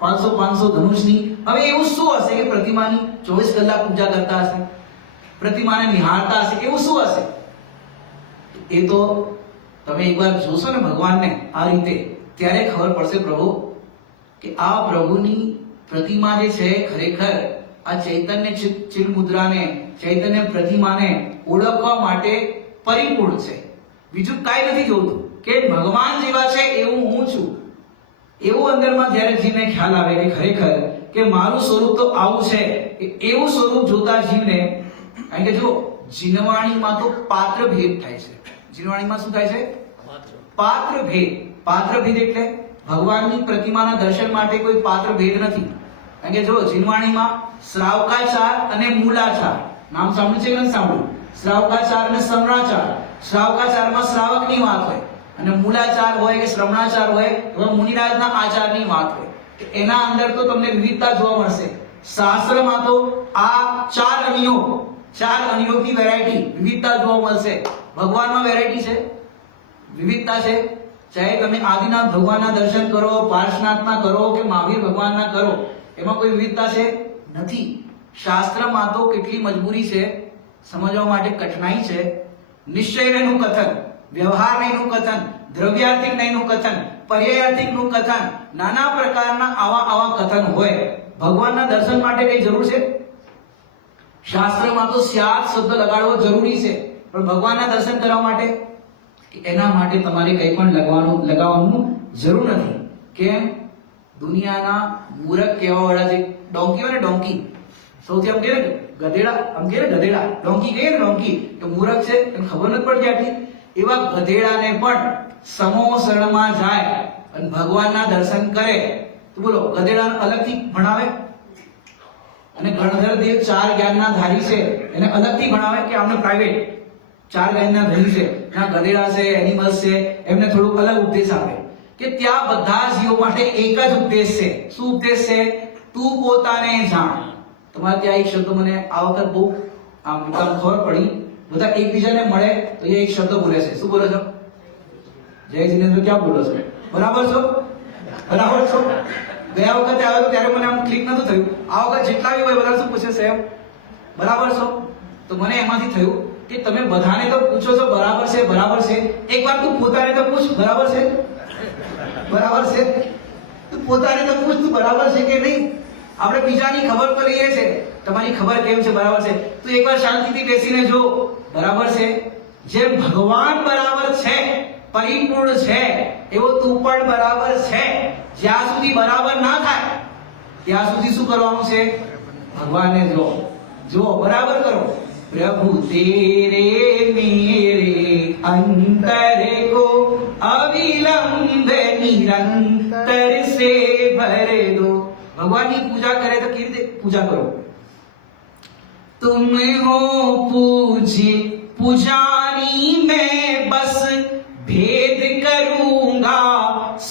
500 ધનુષની. હવે એવું શું હશે કે પ્રતિમાની 24 કલાક પૂજા કરતા હશે, પ્રતિમાને નિહાળતા હશે? એવું શું હશે? એ તો તમે એકવાર જોશો ને ભગવાનને આ રીતે, ત્યારે ખબર પડશે પ્રભુ કે આ પ્રભુની પ્રતિમા જે છે ખરેખર આ ચૈતન્ય ચિલ મુદ્રાને, ચૈતન્ય પ્રતિમાને ઓળખવા માટે પરિપૂર્ણ છે. બીજું કાંઈ નથી જોતું કે ભગવાન જેવા છે એવું હું છું. એવું અંદરમાં જ્યારે જીવને ખ્યાલ આવે કે ખરેખર કે મારું સ્વરૂપ તો આવું છે, એવું સ્વરૂપ જોતા જીવને, કારણ કે જો જીનવાણીમાં તો પાત્ર ભેદ થાય છે. જીનવાણીમાં શું થાય છે? પાત્ર ભેદ. પાત્ર ભેદ એટલે ભગવાનની પ્રતિમાના દર્શન માટે કોઈ પાત્ર ભેદ નથી. કારણ કે જો જીનવાણીમાં શ્રાવકાચાર અને મૂલાચાર નામ સાંભળ્યું છે કે નથી સાંભળ્યું? શ્રાવકાચાર અને શ્રવણાચાર. શ્રાવકાચારમાં શ્રાવકની વાત હોય, અને મૂલાચાર હોય કે શ્રવણાચાર હોય તો મુનિરાજના આચારની વાત હોય. એના અંદર તો તમને વિવિધતા જોવા મળશે. શાસ્ત્રમાં તો આ ચાર અનિયોગની વેરાયટી વિવિધતા જોવા મળશે. ભગવાનમાં વેરાયટી છે, વિવિધતા છે. ચાહે તમે આદિનાથ ભગવાનના દર્શન કરો, પાર્શનાથના કરો કે મહાવીર ભગવાનના કરો, એમાં કોઈ વિવિધતા છે નથી. શાસ્ત્રમાં તો કેટલી મજબૂરી છે, સમજવા માટે કઠિનાઈ છે. નિશ્ચય નહીંનું કથન, વ્યવહાર નહીંનું કથન, દ્રવ્યાર્થિક નહીંનું કથન, પર્યાયાર્થિકનું કથન, નાના પ્રકારના આવા કથન હોય. ભગવાનના દર્શન માટે કઈ જરૂર છે? શાસ્ત્રમાં તો સ્યાત શબ્દ લગાડવો જરૂરી છે, પણ ભગવાનના દર્શન કરવા માટે એના માટે તમારે કંઈ પણ લગાવવાનું જરૂર નથી. કેમ? દુનિયાના મૂરખ કહેવા વાળા જે ડોંકી હોય ને, ડોંકી સૌથી આમ કહે ને ગધેડા, આમ કહે ને ગધેડા, ડોંકી કહીએ ને ડોંકી, કે મૂરખ છે એને ખબર નથી પડતી આટલી. એવા ગધેડાને પણ સમો શરણમાં જાય અને ભગવાનના દર્શન કરે તો બોલો ગધેડાને અલગથી ભણાવે? અને ગણધર દેવ 4 જ્ઞાનના ધારી છે, એને અલગથી ભણાવે કે આમને પ્રાઇવેટ 4 જ્ઞાનના ધારી છે, ના ગધેડા છે, એનિમલ્સ છે, એમને થોડુંક અલગ ઉપદેશ આપે કે ત્યાં બધા જીવો માટે એક જ ઉપદેશ છે. શું ઉપદેશ છે? તું પોતાને જાણ. તમારે ત્યાં એક શબ્દ મને આ વખત બહુ આમ ખબર પડી, બધા એકબીજાને મળે તો એ એક શબ્દ બોલે છે. શું બોલો છો? જય જીનેન્દ્ર, ક્યાં બોલો છો? બરાબર છો? બરાબર છો? ગયા વખતે આવ્યો તો ત્યારે મને આમ ક્લિક નતું થયું. આ વખત જેટલા બી હોય બધા શું પૂછે સાહેબ બરાબર છો? તો મને એમાંથી થયું કે તમે બધાને તો પૂછો છો બરાબર છે, બરાબર છે, એકવાર તું પોતાને તો પૂછ બરાબર છે, બરાબર છે. તું પોતાને તો પૂછ તું બરાબર છે કે નહીં. આપણે બીજાની ખબર તો લઈએ છે, તમારી ખબર કેમ છે, બરાબર છે. તું એકવાર શાંતિથી બેસીને જો બરાબર છે. જેમ ભગવાન બરાબર છે, પરિપૂર્ણ છે, એવો તું પણ બરાબર છે. જ્યાં સુધી બરાબર ના થાય ત્યાં સુધી શું કરવાનું છે? ભગવાનને જો બરાબર કરો. પ્રભુ તેરે મેરે અંતર को अविलंब निरंतर से भर दो. भगवानની પૂજા કરે તો કેવી રીતે પૂજા કરો? तुम हो पूज्य पुजारी मैं बस भेद करूंगा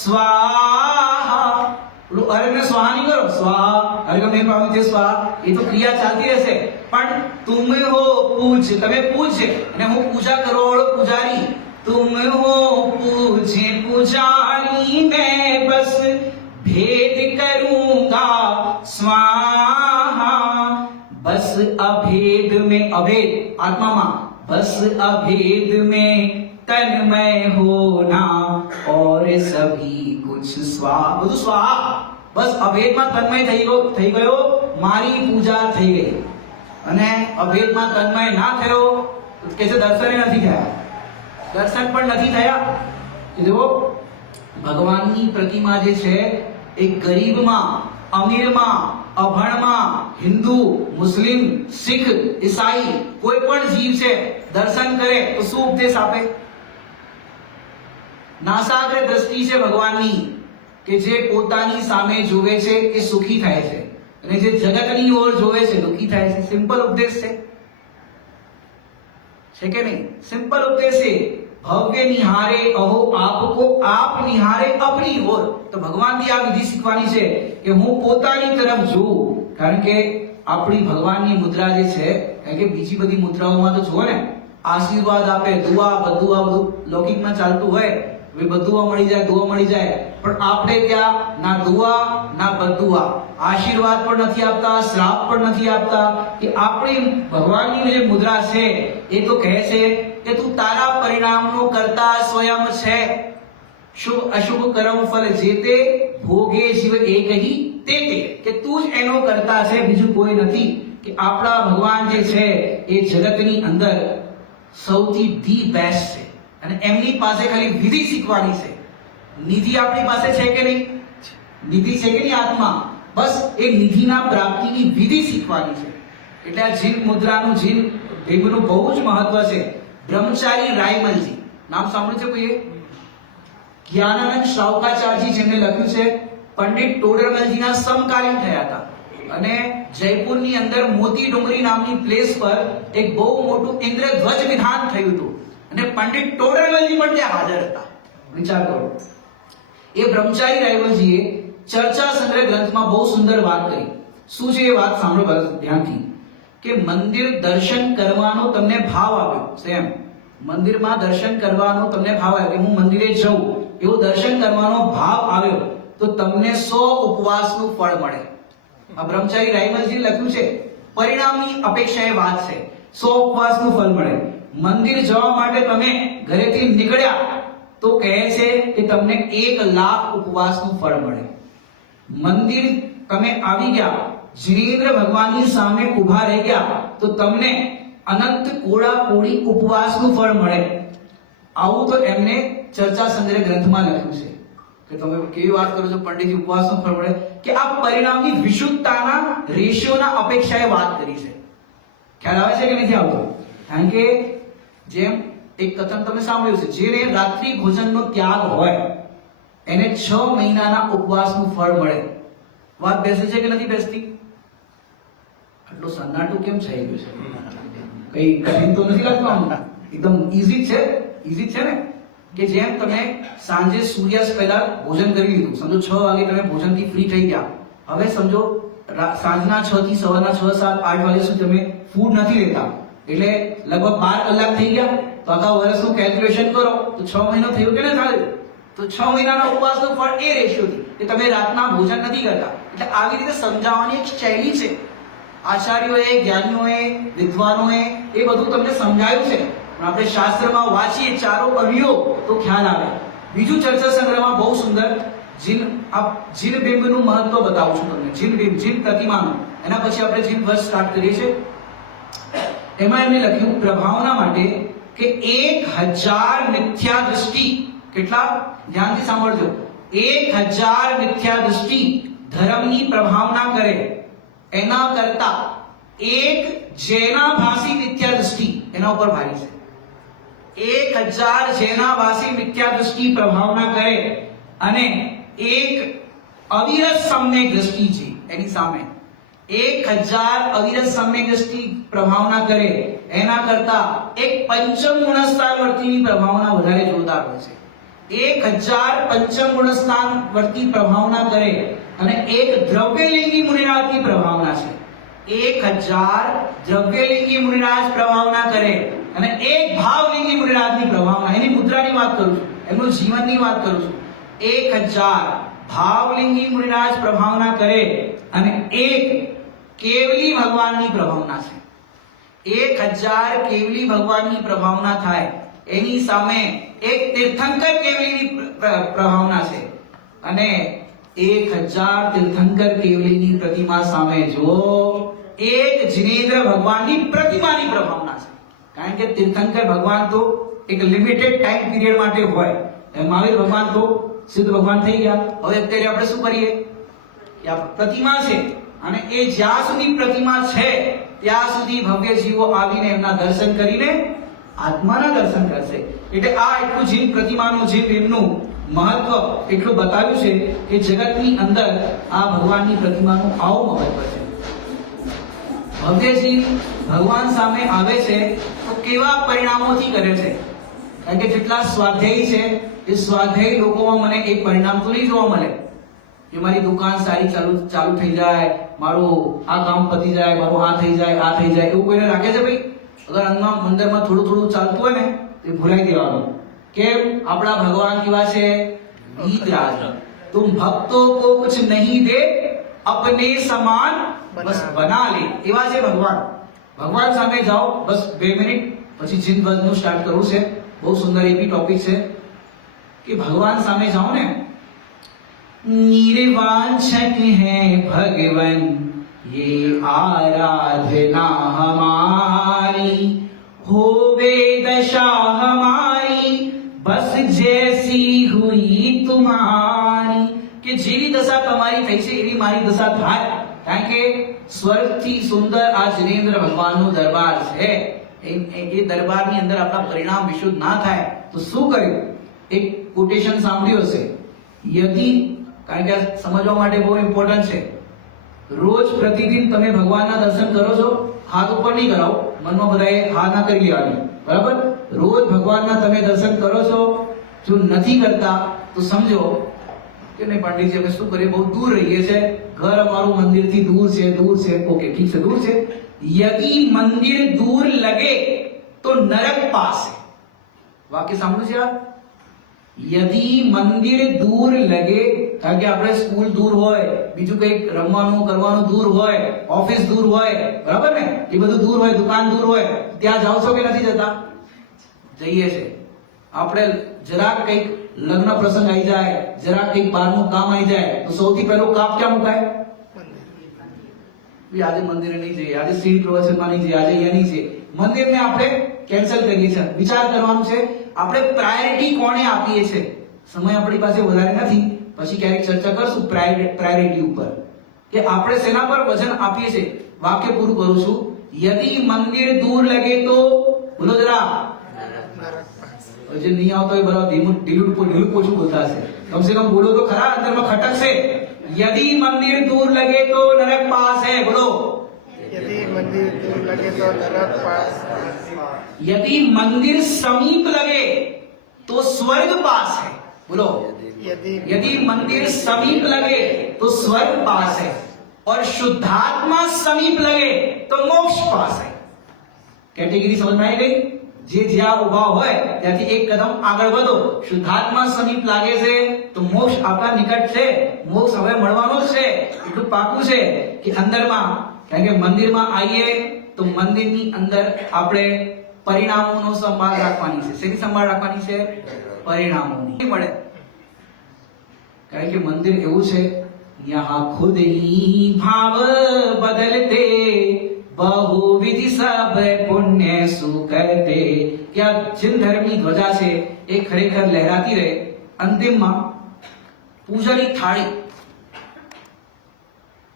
स्वाहा. અરે સ્વાહા નહીં કરો, સ્વાહા અરે મેં પામી સ્વાહા, એ તો ક્રિયા ચાલતી રહેશે. પણ तुम हो पूज्य, તમે પૂજ્ય અને હું પૂજા કરવા વાળો પૂજારી. तुम हो पूज्य पुजारी मैं बस भेद करूंगा स्वाहा. बस अभेद में, अभेद आत्मा, बस अभेद में तन्मय होना और सभी कुछ स्वाहा. બધું સ્વાહા. બસ અભેદમાં તન્મય થઈ ગયો, મારી પૂજા થઈ ગઈ. અને અભેદમાં તન્મય ના થયો કે છે દર્શન નથી થયા, દર્શન પણ નથી થયા. જો ભગવાનની પ્રતિમા જે છે એ ગરીબમાં, અમીરમાં, અભણમાં, હિન્દુ, મુસ્લિમ, શીખ, ઈસાઈ કોઈ પણ જીવ છે દર્શન કરે તો શું ઉપદેશ આપે? નાસાગ્ર દ્રષ્ટિ છે ભગવાનની, કે જે પોતાની સામે જોવે છે એ સુખી થાય છે અને જે જગતની ઓર જોવે છે દુખી થાય છે. સિમ્પલ ઉપદેશ છે કે નહીં? સિમ્પલ ઉપદેશ છે. ભવ્ય નિહારે અહો આપકો, આપ નિહારે અપની ઓર. તો ભગવાનથી આ વિધિ શીખવાની છે કે હું પોતાની તરફ જોઉં. કારણ કે આપણી ભગવાનની મુદ્રા જે છે, કારણ કે બીજી બધી મુદ્રાઓમાં તો જુઓ ને, આશીર્વાદ આપે, દુઆ, બધું લૌકિકમાં ચાલતું હોય, બધું મળી જાય, દુઆ મળી જાય. પણ આપણે ત્યાં ના દુઆ ના બદુઆ, આશીર્વાદ પણ નથી આપતા, શ્રાપ પણ નથી આપતા. કે આપણી ભગવાનની જે મુદ્રા છે એ તો કહે છે કે તું તારા પરિણામનો કરતા સ્વયં છે. શુભ અશુભ કર્મ ફલ જેતે ભોગે જીવ એકહી તેતે. કે તું જ એનો કરતા છે, બીજું કોઈ નથી. કે આપણા ભગવાન જે છે એ જગતની અંદર સૌથી ધી બેસ્ટ છે અને એમની પાસે ખાલી વિધિ શીખવાની છે. નિધિ આપણી પાસે છે કે નહીં? નિધિ છે કે નહીં આત્મા? બસ એ નિધિના પ્રાપ્તિની વિધિ શીખવાની છે. એટલે આ જીન મુદ્રાનું, જીન ભીમનું બહુ જ મહત્વ છે. બ્રહ્મચારી રાયમલજી નામ સાંભળ્યું છે કોઈએ? જ્ઞાનાનંદ શ્રાવકાચાર્યજી જેમને લખ્યું છે, પંડિત ટોડરમલજીના સમકાલીન થયા હતા. અને જયપુરની અંદર મોતી ડુંગરી નામની પ્લેસ પર એક બહુ મોટું ઇન્દ્રધ્વજ વિધાન થયું હતું અને પંડિત ટોડરમલજી પણ ત્યાં હાજર હતા. વિચાર કરો. એ બ્રહ્મચારી રાયમલજીએ ચર્ચા સંગ્રહ ગ્રંથમાં બહુ સુંદર વાત કરી. શું છે એ વાત સાંભળો બસ ધ્યાનથી કે મંદિર દર્શન કરવાનો તમને ભાવ આવ્યો સેમ મંદિરમાં દર્શન કરવાનો તમને ભાવ આવ્યો કે હું મંદિરે જઉં એવો દર્શન કરવાનો ભાવ આવ્યો તો તમને 100 ઉપવાસનું ફળ મળે. આ બ્રહ્મચારી રાયમલજી લખ્યું છે, પરિણામની અપેક્ષાએ વાત છે. 100 ઉપવાસનું ફળ મળે. મંદિર જવા માટે તમે ઘરેથી નીકળ્યા તો કહે છે કે તમને 1 લાખ ઉપવાસનું ફળ મળે. મંદિર તમે આવી ગયા, જીનેન્દ્ર ભગવાનની સામે ઊભા રહી ગયા તો તમને અનંત કોડા-કોડી ઉપવાસનું ફળ મળે. આવું તો એમને ચર્ચા સંગ્રહ ગ્રંથમાં લખ્યું છે કે તમે કેવી વાત કરો છો પંડિતજી, ઉપવાસનું ફળ મળે, કે આ પરિણામની વિશુદ્ધતાના રેશિયોના અપેક્ષાએ વાત કરી છે. ખ્યાલ આવે છે કે નથી આવતો? કારણ કે જેમ એક કથન તમે સાંભળ્યું છે, જેને રાત્રિ ભોજનનો ત્યાગ હોય એને 6 મહિનાના ઉપવાસનું ફળ મળે. વાત બેસે છે કે નથી બેસતી? આટલું સન્નાટું કેમ થઈ ગયું છે? કઈ કઠિન તો નથી લાગતું? આમ એકદમ ઈઝી છે. ઈઝી છે ને કે જેમ તમે સાંજે સૂર્યાસ્ત પહેલા ભોજન કરી લીધું, સમજો 6 વાગે તમે ભોજનથી ફ્રી થઈ ગયા, હવે સમજો સાંજના 6 થી સવારના 6, 7, 8 વાગ્યા સુધી તમે ફૂડ નથી લેતા, એટલે લગભગ 12 કલાક થઈ ગયા. તો આખા વર્ષનું કેલ્ક્યુલેશન કરો તો 6 મહિનો થયો કે ના થાય? તો 6 મહિનાના ઉપવાસનું ફળ એ રેશિયોથી કે તમે રાતના ભોજન નથી કરતા. એટલે આવી રીતે સમજાવવાની એક શૈલી છે. આચાર્યોએ, જ્ઞાનીઓએ, વિદ્વાનોએ એ બધું તમને સમજાયું છે. આપણે શાસ્ત્રમાં વાંચીએ ચારો અવિયો તો ખ્યાલ આવે. બીજું ચર્ચા સંગ્રહમાં બહુ સુંદર જીન બિંબનું મહત્વ બતાવું છું તમને. જીન બિંબ, જીન પ્રતિમાનું. એના પછી આપણે જીન વર્ષ સ્ટાર્ટ કરીએ છીએ. એમાં એમને લખ્યું પ્રભાવના માટે કે 1000 મિથ્યા દૃષ્ટિ. કેટલા? ધ્યાનથી સાંભળજો. 1000 મિથ્યા દૃષ્ટિ ધર્મની પ્રભાવના કરે એના કરતા એક જેનાભાસી મિથ્યા દૃષ્ટિ એના ઉપર ભારી છે. 1000 જેનાભાસી મિથ્યા દૃષ્ટિ પ્રભાવના કરે અને એક અવિરત સમ્યક દૃષ્ટિ છે એની સામે. 1000 અવિરત સમ્યક દૃષ્ટિ પ્રભાવના કરે એના કરતા એક પંચમ ગુણસ્થાન વર્તીની પ્રભાવના વધારે જોરદાર હોય છે. 1000 પંચમ ગુણસ્થાન વર્તી પ્રભાવના કરે અને એક દ્રવ્યલિંગી મુનિરાજની પ્રભાવના છે. 1000 દ્રવ્યલિંગી મુનિરાજ પ્રભાવના કરે અને એક ભાવલિંગી મુનિરાજની પ્રભાવના. એની મુદ્રાની વાત કરું છું, એમનું જીવનની વાત કરું છું. 1000 ભાવલિંગી મુનિરાજ પ્રભાવના કરે અને એક કેવલી ભગવાનની પ્રભાવના છે. 1000 કેવલી ભગવાનની પ્રભાવના થાય એની સામે એક તીર્થંકર કેવલીની પ્રભાવના છે અને 1000 તીર્થંકર કેવલીની પ્રતિમા સામે જો એક જીનેન્દ્ર ભગવાનની પ્રતિમાની પ્રભાવના છે. કારણ કે તીર્થંકર ભગવાન તો એક લિમિટેડ ટાઈમ પીરિયડ માટે હોય. મહાવીર ભગવાન તો સિદ્ધ ભગવાન થઈ ગયા. હવે અત્યારે આપણે શું કરીએ કે આ પ્રતિમા છે અને એ જ્યાં સુધી પ્રતિમા છે ત્યાં સુધી ભવ્ય જીવો આવીને એમના દર્શન કરીને આત્માના દર્શન કરશે. એટલે આ એટલું જીવ પ્રતિમાનું જીવ એમનું મહત્વ એટલું બતાવ્યું છે કે જગતની અંદર આ ભગવાનની પ્રતિમાનું આવું મહત્વ છે. ભવ્યજી ભગવાન સામે આવે છે તો કેવા પરિણામોથી કરે છે? કારણ કે જેટલા સ્વાધ્યાયી છે એ સ્વાધ્યાયી લોકોમાં મને એક પરિણામ તો નહીં જોવા મળે કે મારી દુકાન સારી ચાલુ થઈ જાય, મારું આ કામ પતી જાય, મારું આ થઈ જાય, આ થઈ જાય, એવું કોઈને રાખે છે? ભાઈ અગર અંદરમાં થોડું થોડું ચાલતું હોય ને તો ભૂલાઈ દેવાનું. કેમ? આપણા ભગવાન કેવા છે? વીતરાગ. તુમ ભક્તો કો કુછ નહીં દે अपने સમાન બસ બના લે. એવા છે ભગવાન. ભગવાન સામે જાઓ, બસ 2 મિનિટ પછી જીન વર્ગનું સ્ટાર્ટ કરવું છે. બહુ સુંદર એ બી ટોપિક છે કે ભગવાન સામે જાઓ ને, निर्वांछक है भगवन ये आराधना हमारी, होवे दशा हमारी बस जैसी हुई तुम्हारी. કે જેવી દશા તમારી થઈ છે એવી મારી દશા થાય. કારણ કે સ્વર્ગથી સુંદર આ જીનેન્દ્ર ભગવાનનો દરબાર છે. એ દરબારની અંદર આપણા પરિણામ વિશુદ્ધ ના થાય તો શું કર્યું? એક કોટેશન સાંભળ્યું હશે, યદિ, કારણ કે સમજવા માટે બહુ ઇમ્પોર્ટન્ટ છે. રોજ પ્રતિદિન તમે ભગવાનના દર્શન કરો છો, હાથ ઉપર નહીં કરાવો, મનમાં બધાએ હા ના કરી લેવાની, બરાબર? રોજ ભગવાનના તમે દર્શન કરો છો. જો નથી કરતા તો સમજો કે નહીં પંડિતજી અમે શું કરીએ, બહુ દૂર રહીએ છે, ઘર અમારું મંદિરથી દૂર છે. ઓકે ઠીક છે, દૂર છે. યદિ મંદિર દૂર લગે તો નરક પાસ है. વાક્ય સાંભળ્યું છે આ? યદિ મંદિર દૂર લગે, કારણ કે આપણે સ્કૂલ દૂર હોય, બીજું કંઈક રમવાનું કરવાનું દૂર હોય, ઓફિસ દૂર હોય, બરાબર ને, એ બધું દૂર હોય, દુકાન દૂર હોય, ત્યાં જાઓ છો કે નથી જતા? જઈએ છે. આપણે જરાક કંઈક લગ્ન પ્રસંગ આવી જાય, જરાક કંઈક બહારનું કામ આવી જાય, તો સૌથી પહેલું કાપ ક્યાં મુકાય? આજે મંદિરે નહીં જઈએ, આજે શ્રી પ્રવચનમાં નહીં જઈએ, આજે અહીંયા નહીં જઈએ. મંદિરને આપણે કેન્સલ કરીએ છીએ. વિચાર કરવાનું છે આપણે પ્રાયોરિટી કોને આપીએ છીએ. સમય આપણી પાસે વધારે નથી, પછી ક્યારેક ચર્ચા કરશું પ્રાયોરિટી ઉપર, કે આપણે શેના પર વજન આપીએ છીએ. વાક્ય પૂરું કરું છું. યદિ મંદિર દૂર લગે તો, બોલો જરા, જે નહીં આવતો એ બરાબર ઢીલું પોછું બોલતા હશે. કમસે કમ બોલો તો ખરા, અંદરમાં ખટકશે. यदि मंदिर दूर लगे तो नरक पास है. बोलो, यदि मंदिर दूर लगे तो नरक पास. यदि मंदिर समीप लगे तो स्वर्ग पास है. बोलो, यदि मंदिर समीप लगे तो स्वर्ग पास है और शुद्धात्मा समीप लगे तो मोक्ष पास है. कैटेगरी समझ में आई गई? જે જ્યાં ઉભા હોય ત્યાંથી એક કદમ આગળ વધો. શુદ્ધાત્મા સમીપ લાગે છે તો મોક્ષ આપણા નિકટ છે. મોક્ષ હવે મળવાનો જ છે, એટલું પાકું છે કે અંદરમાં, કારણ કે મંદિરમાં આવીએ તો મંદિરની અંદર આપણે પરિણામોનો સંભાળ રાખવાની છે. શેની સંભાળ રાખવાની છે? પરિણામોની. મળે, કારણ કે મંદિર એવું છે, યહાં ખુદ હી ભાવ બદલતે बहुविधि सब पुण्य सुकरते. કે આ જૈન ધર્મની ધ્વજા છે એ ખરેખર લહેરાતી રહે. અંતિમમાં પૂજાની થાળી,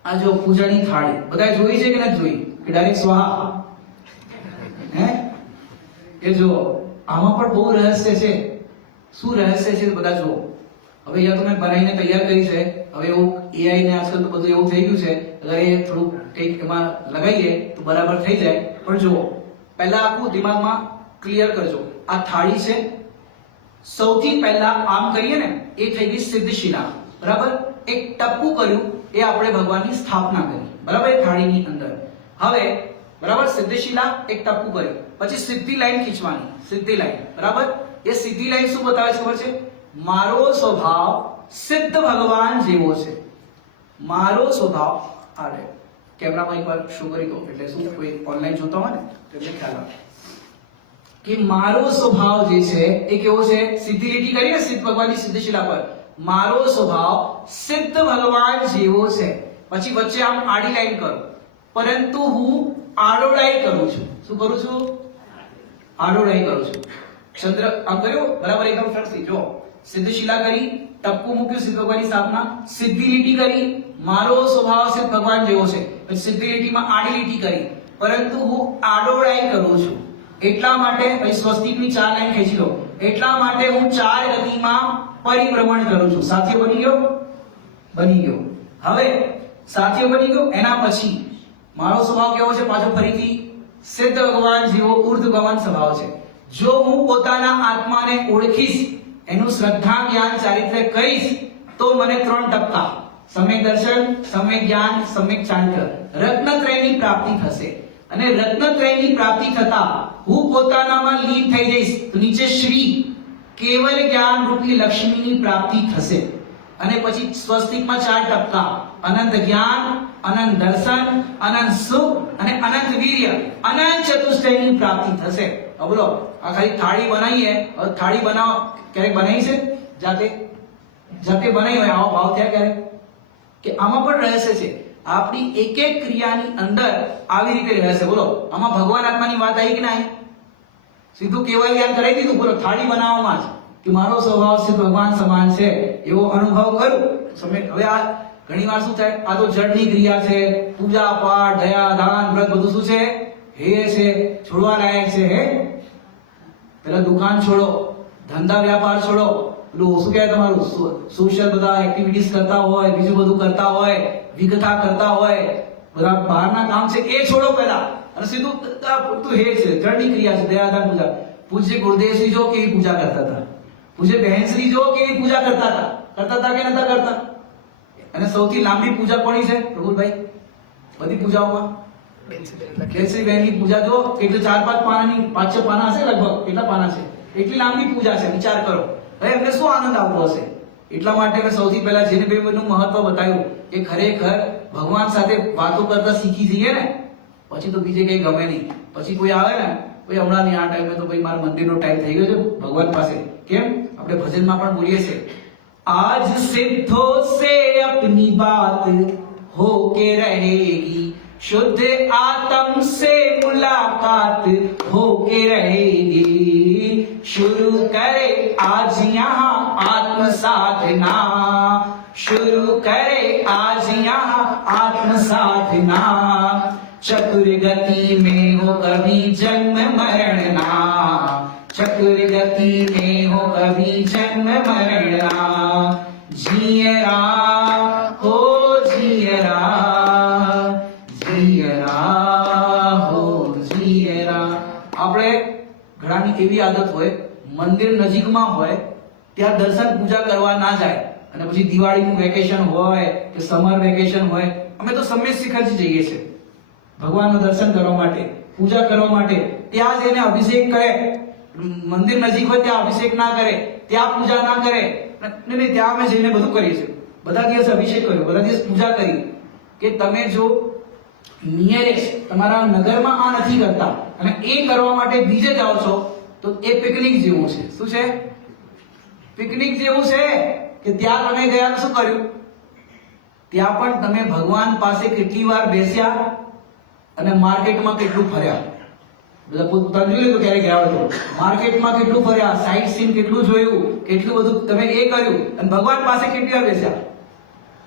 આ જો પૂજાની થાળી બધાએ જોઈ છે કે નથી જોઈ? કે ડાયરેક્ટ સ્વાહા? હે, એ જો આમાં પણ બહુ રહસ્ય છે. શું રહસ્ય છે બધા જુઓ. હવે અહીંયા તો મેં બનાવીને તૈયાર કરી છે. હવે એવું એઆઈ ને આજકાલ તો બધું એવું થઈ ગયું છે, અગર એ થોડુંક કંઈક એમાં લગાવીએ તો બરાબર થઈ જાય. પણ જુઓ, પહેલા આખું દિમાગમાં ક્લિયર કરજો. આ થાળી છે, સૌથી પહેલા આમ કરીએ ને એ થઈ ગઈ સિદ્ધશિલા, બરાબર. એક ટપકું કર્યું, એ આપણે ભગવાનની સ્થાપના કરી, બરાબર, એ થાળીની અંદર. હવે બરાબર સિદ્ધશિલા, એક ટપકું કર્યું, પછી સીધી લાઈન ખીંચવાની, સીધી લાઈન, બરાબર. એ સીધી લાઈન શું બતાવે છે ખબર છે? મારો સ્વભાવ સિદ્ધ ભગવાન જેવો છે. મારો સ્વભાવ, આરે કેમેરામાં એકવાર શો કરી દો, એટલે શું કોઈ ઓનલાઈન જોતા હોય ને તો એમને ખ્યાલ આવે કે મારો સ્વભાવ જે છે એ કેવો છે. સીધી લીટી કરી ને સિદ્ધ ભગવાનની સિદ્ધશિલા પર, મારો સ્વભાવ સિદ્ધ ભગવાન જેવો છે. પછી વચ્ચે આમ આડી લાઈન કરો, પરંતુ હું આડોડાઈ કરું છું. શું કરું છું? આડોડાઈ કરું છું. ચંદ્ર આમ કર્યો, બરાબર, એકદમ ફ્રન્ટથી જો. સિદ્ધશિલા કરી, ટપકું મૂક્યું, સિદ્ધ ભગવાનની સ્થાપના, સીધી લીટી કરી, મારો સ્વભાવ સિદ્ધ ભગવાન જેવો છે. પછી સીધી લીટીમાં આડી લીટી કરી, પરંતુ હું આડોડાઈ કરું છું. એટલા માટે પછી સ્વસ્તિકની 4 લાઈન ખેંચી લો. એટલા માટે હું 4 ગતિમાં પરિભ્રમણ કરું છું. સાથીઓ બની ગયો? બની ગયો. હવે સાથીઓ બની ગયો. એના પછી મારો સ્વભાવ કેવો છે? પાછો ફરીથી સિદ્ધ ભગવાન જેવો ઉર્ધ્વગમન સ્વભાવ છે. જો હું પોતાના આત્માને ઓળખીશ, એનું શ્રદ્ધા જ્ઞાન ચારિત્ર્ય કરીશ, તો મને 3 ટપકા સમ્યક દર્શન, સમ્યક જ્ઞાન, સમ્યક ચારિત્ર્ય, રત્નત્રયની પ્રાપ્તિ થશે. અને રત્નત્રયની પ્રાપ્તિ થતા હું પોતાનામાં લીન થઈ જઈશ, તો નીચે શ્રી કેવલ જ્ઞાન રૂપી લક્ષ્મીની પ્રાપ્તિ થશે. અને પછી સ્વસ્તિકમાં 4 ટપકા, અનંત જ્ઞાન, અનંત દર્શન, અનંત સુખ અને અનંત વીર્ય, અનંત ચતુષ્ટયની પ્રાપ્તિ થશે. હવે બોલો, આ ખાલી થાળી બનાવીએ. થાળી બનાવ ક્યારેક બનાવી છે? જાતે બનાવી હોય આવો ભાવ થયા ક્યારેક? કે આમાં પણ રહસ્ય છે. આપણી એક એક ક્રિયાની અંદર આવી રીતે રહસ્ય. બોલો, આમાં ભગવાન આત્માની વાત આવી કે ના આવી? સીધું કેવલ જ્ઞાન કરાવી દીધું. બોલો, થાળી બનાવવામાં જ કે મારો સ્વભાવ સિદ્ધ ભગવાન સમાન છે એવો અનુભવ કરું. હવે આ ઘણી વાર શું થાય, આ તો જળની ક્રિયા છે, પૂજા પાઠ, દયા દાન વ્રત બધું શું છે? હે છે, છોડવા લાયક છે. હે, પેલા દુકાન છોડો, ધંધા વ્યાપાર છોડો, પેલું શું કહેવાય તમારું સોશિયલ બધા એક્ટિવિટીઝ કરતા હોય, બીજું બધું કરતા હોય, વિકથા કરતા હોય, બધા બહારના કામ છે એ છોડો પહેલા, અને સીધું પૂરતું હે છે, જળની ક્રિયા છે, દયાદાન પૂજા. પૂજ્ય ગુરુદેવશ્રી જો કેવી પૂજા કરતા હતા, પૂજ્ય બહેનશ્રી જો કેવી પૂજા કરતા હતા. કરતા હતા કે નતા કરતા? અને સૌથી લાંબી પૂજા કોની છે પ્રભુભાઈ બધી પૂજાઓમાં? કેસરીબેનની પૂજા જો કેટલી 4-5 પાનાની 5-6 પાના હશે લગભગ. કેટલા પાના છે? એટલી લાંબી પૂજા છે, વિચાર કરો. હવે એમને શું આનંદ આવતો હશે? એટલા માટે મેં સૌથી પહેલા જેને બેનું મહત્વ બતાવ્યું કે ખરેખર ભગવાન સાથે વાતો કરતા શીખી જઈએ ને પછી તો બીજે કઈ ગમે નહીં. પછી કોઈ આવે ને ભાઈ હમણાં નહીં, આ ટાઈમે તો ભાઈ મારા મંદિરનો ટાઈમ થઈ ગયો છે ભગવાન પાસે. કેમ? આપણે ભજનમાં પણ બોલીએ છીએ, आज सिद्धों से अपनी बात होके रहेगी, शुद्ध आत्म से मुलाकात होके रहेगी, शुरू करे आज यहाँ आत्म साधना, शुरू करे आज यहाँ आत्म साधना, चक्र गति में हो कभी जन्म मरणना, चक्र गति में हो कभी जन्म मरणना, जियरा हो जियरा, जियरा हो जियरा. આપણે ઘણાની એવી આદત હોય મંદિર નજીકમાં હોય ત્યાં દર્શન પૂજા કરવા ના જાય અને પછી દિવાળીનું વેકેશન હોય કે સમર વેકેશન હોય અમે તો સમેત શિખરજી જઈએ છીએ ભગવાનનું દર્શન કરવા માટે, પૂજા કરવા માટે. ત્યાં જઈને અભિષેક કરે. મંદિર નજીક હોય ત્યાં અભિષેક ના કરે, ત્યાં પૂજા ના કરે. નહીં, ત્યાં અમે જઈને બધું કરીએ છીએ. બધા દિવસ અભિષેક કર્યો, બધા દિવસ પૂજા કરી. કે તમે જો નિયરેસ્ટ તમારા નગરમાં આ નથી કરતા અને એ કરવા માટે બીજે જાઓ છો તો એ પિકનિક જેવું છે. શું છે? પિકનિક જેવું છે કે ત્યાં તમે ગયા શું કર્યું? ત્યાં પણ તમે ભગવાન પાસે કેટલી વાર બેસ્યા અને માર્કેટમાં કેટલું ફર્યા. બધા પોતાનું જોઈ લીધું ક્યારે ગયા હોય તો માર્કેટમાં કેટલું ફર્યા, સાઇટ સીન કેટલું જોયું, કેટલું બધું તમે એ કર્યું અને ભગવાન પાસે કેટલી વાર બેસ્યા.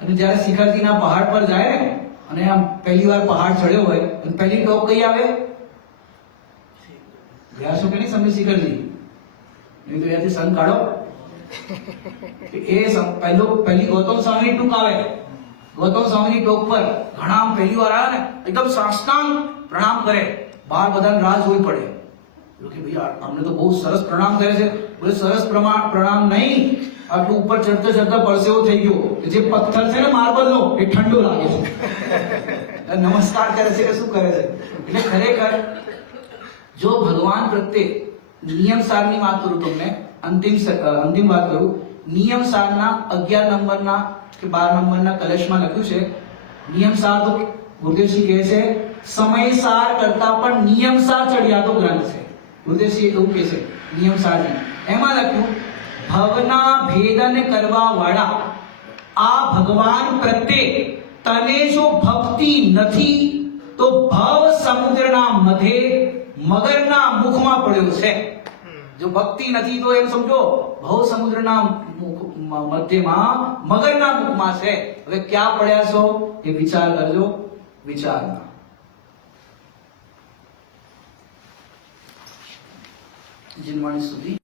અને જ્યારે શિખરજીના પહાડ પર જાય ને અને આમ પહેલી વાર પહાડ ચડ્યો હોય અને પહેલી ટોક કઈ આવે? ગયા છો કે નહીં સમય શિખરજી? નહીં તો ત્યાંથી સંગ કાઢો. પહેલી ગૌતમ સ્વામીની ટૂંક આવે. ગૌતમ સ્વામીની ટોક પર ઘણા આમ પહેલી વાર આવે ને એકદમ સાષ્ટાંગ પ્રણામ કરે. બહાર બધાને રાહ જોવી પડે કે ભાઈ અમને તો બહુ સરસ પ્રણામ કરે છે. બોલે સરસ પ્રણામ નહીં, આટલું ઉપર ચડતા ચડતા પરસેવો થઈ ગયો. જે પથ્થર છે ને માર્બલનો એ ઠંડો લાગે છે. નમસ્કાર કરે છે કે શું કરે છે? એટલે ખરેખર જો ભગવાન પ્રત્યે નિયમ સારની વાત કરું તમને, અંતિમ વાત કરું. નિયમ સારના 11 નંબરના કે 12 નંબરના કલશમાં લખ્યું છે નિયમ સાર. તો ગુરુદેવજી કહે છે સમય સાર કરતા પણ નિયમ સાર ચડિયાતો ગ્રંથ છે. ગુરુદેવજી એવું કહે છે નિયમ સારની. એમાં લખ્યું ભવના ભેદન કરવા વાળા આ ભગવાન પ્રત્યે તને જો ભક્તિ નથી તો ભવ સમુદ્રના મધ્યે મગરના મુખમાં પડ્યો છે. જો ભક્તિ નથી તો એમ સમજો ભવ સમુદ્રના મધ્યમાં મગરના મુખમાં છે. હવે ક્યાં પડ્યા છો એ વિચાર કરજો. વિચારના જીનવાણી સુધી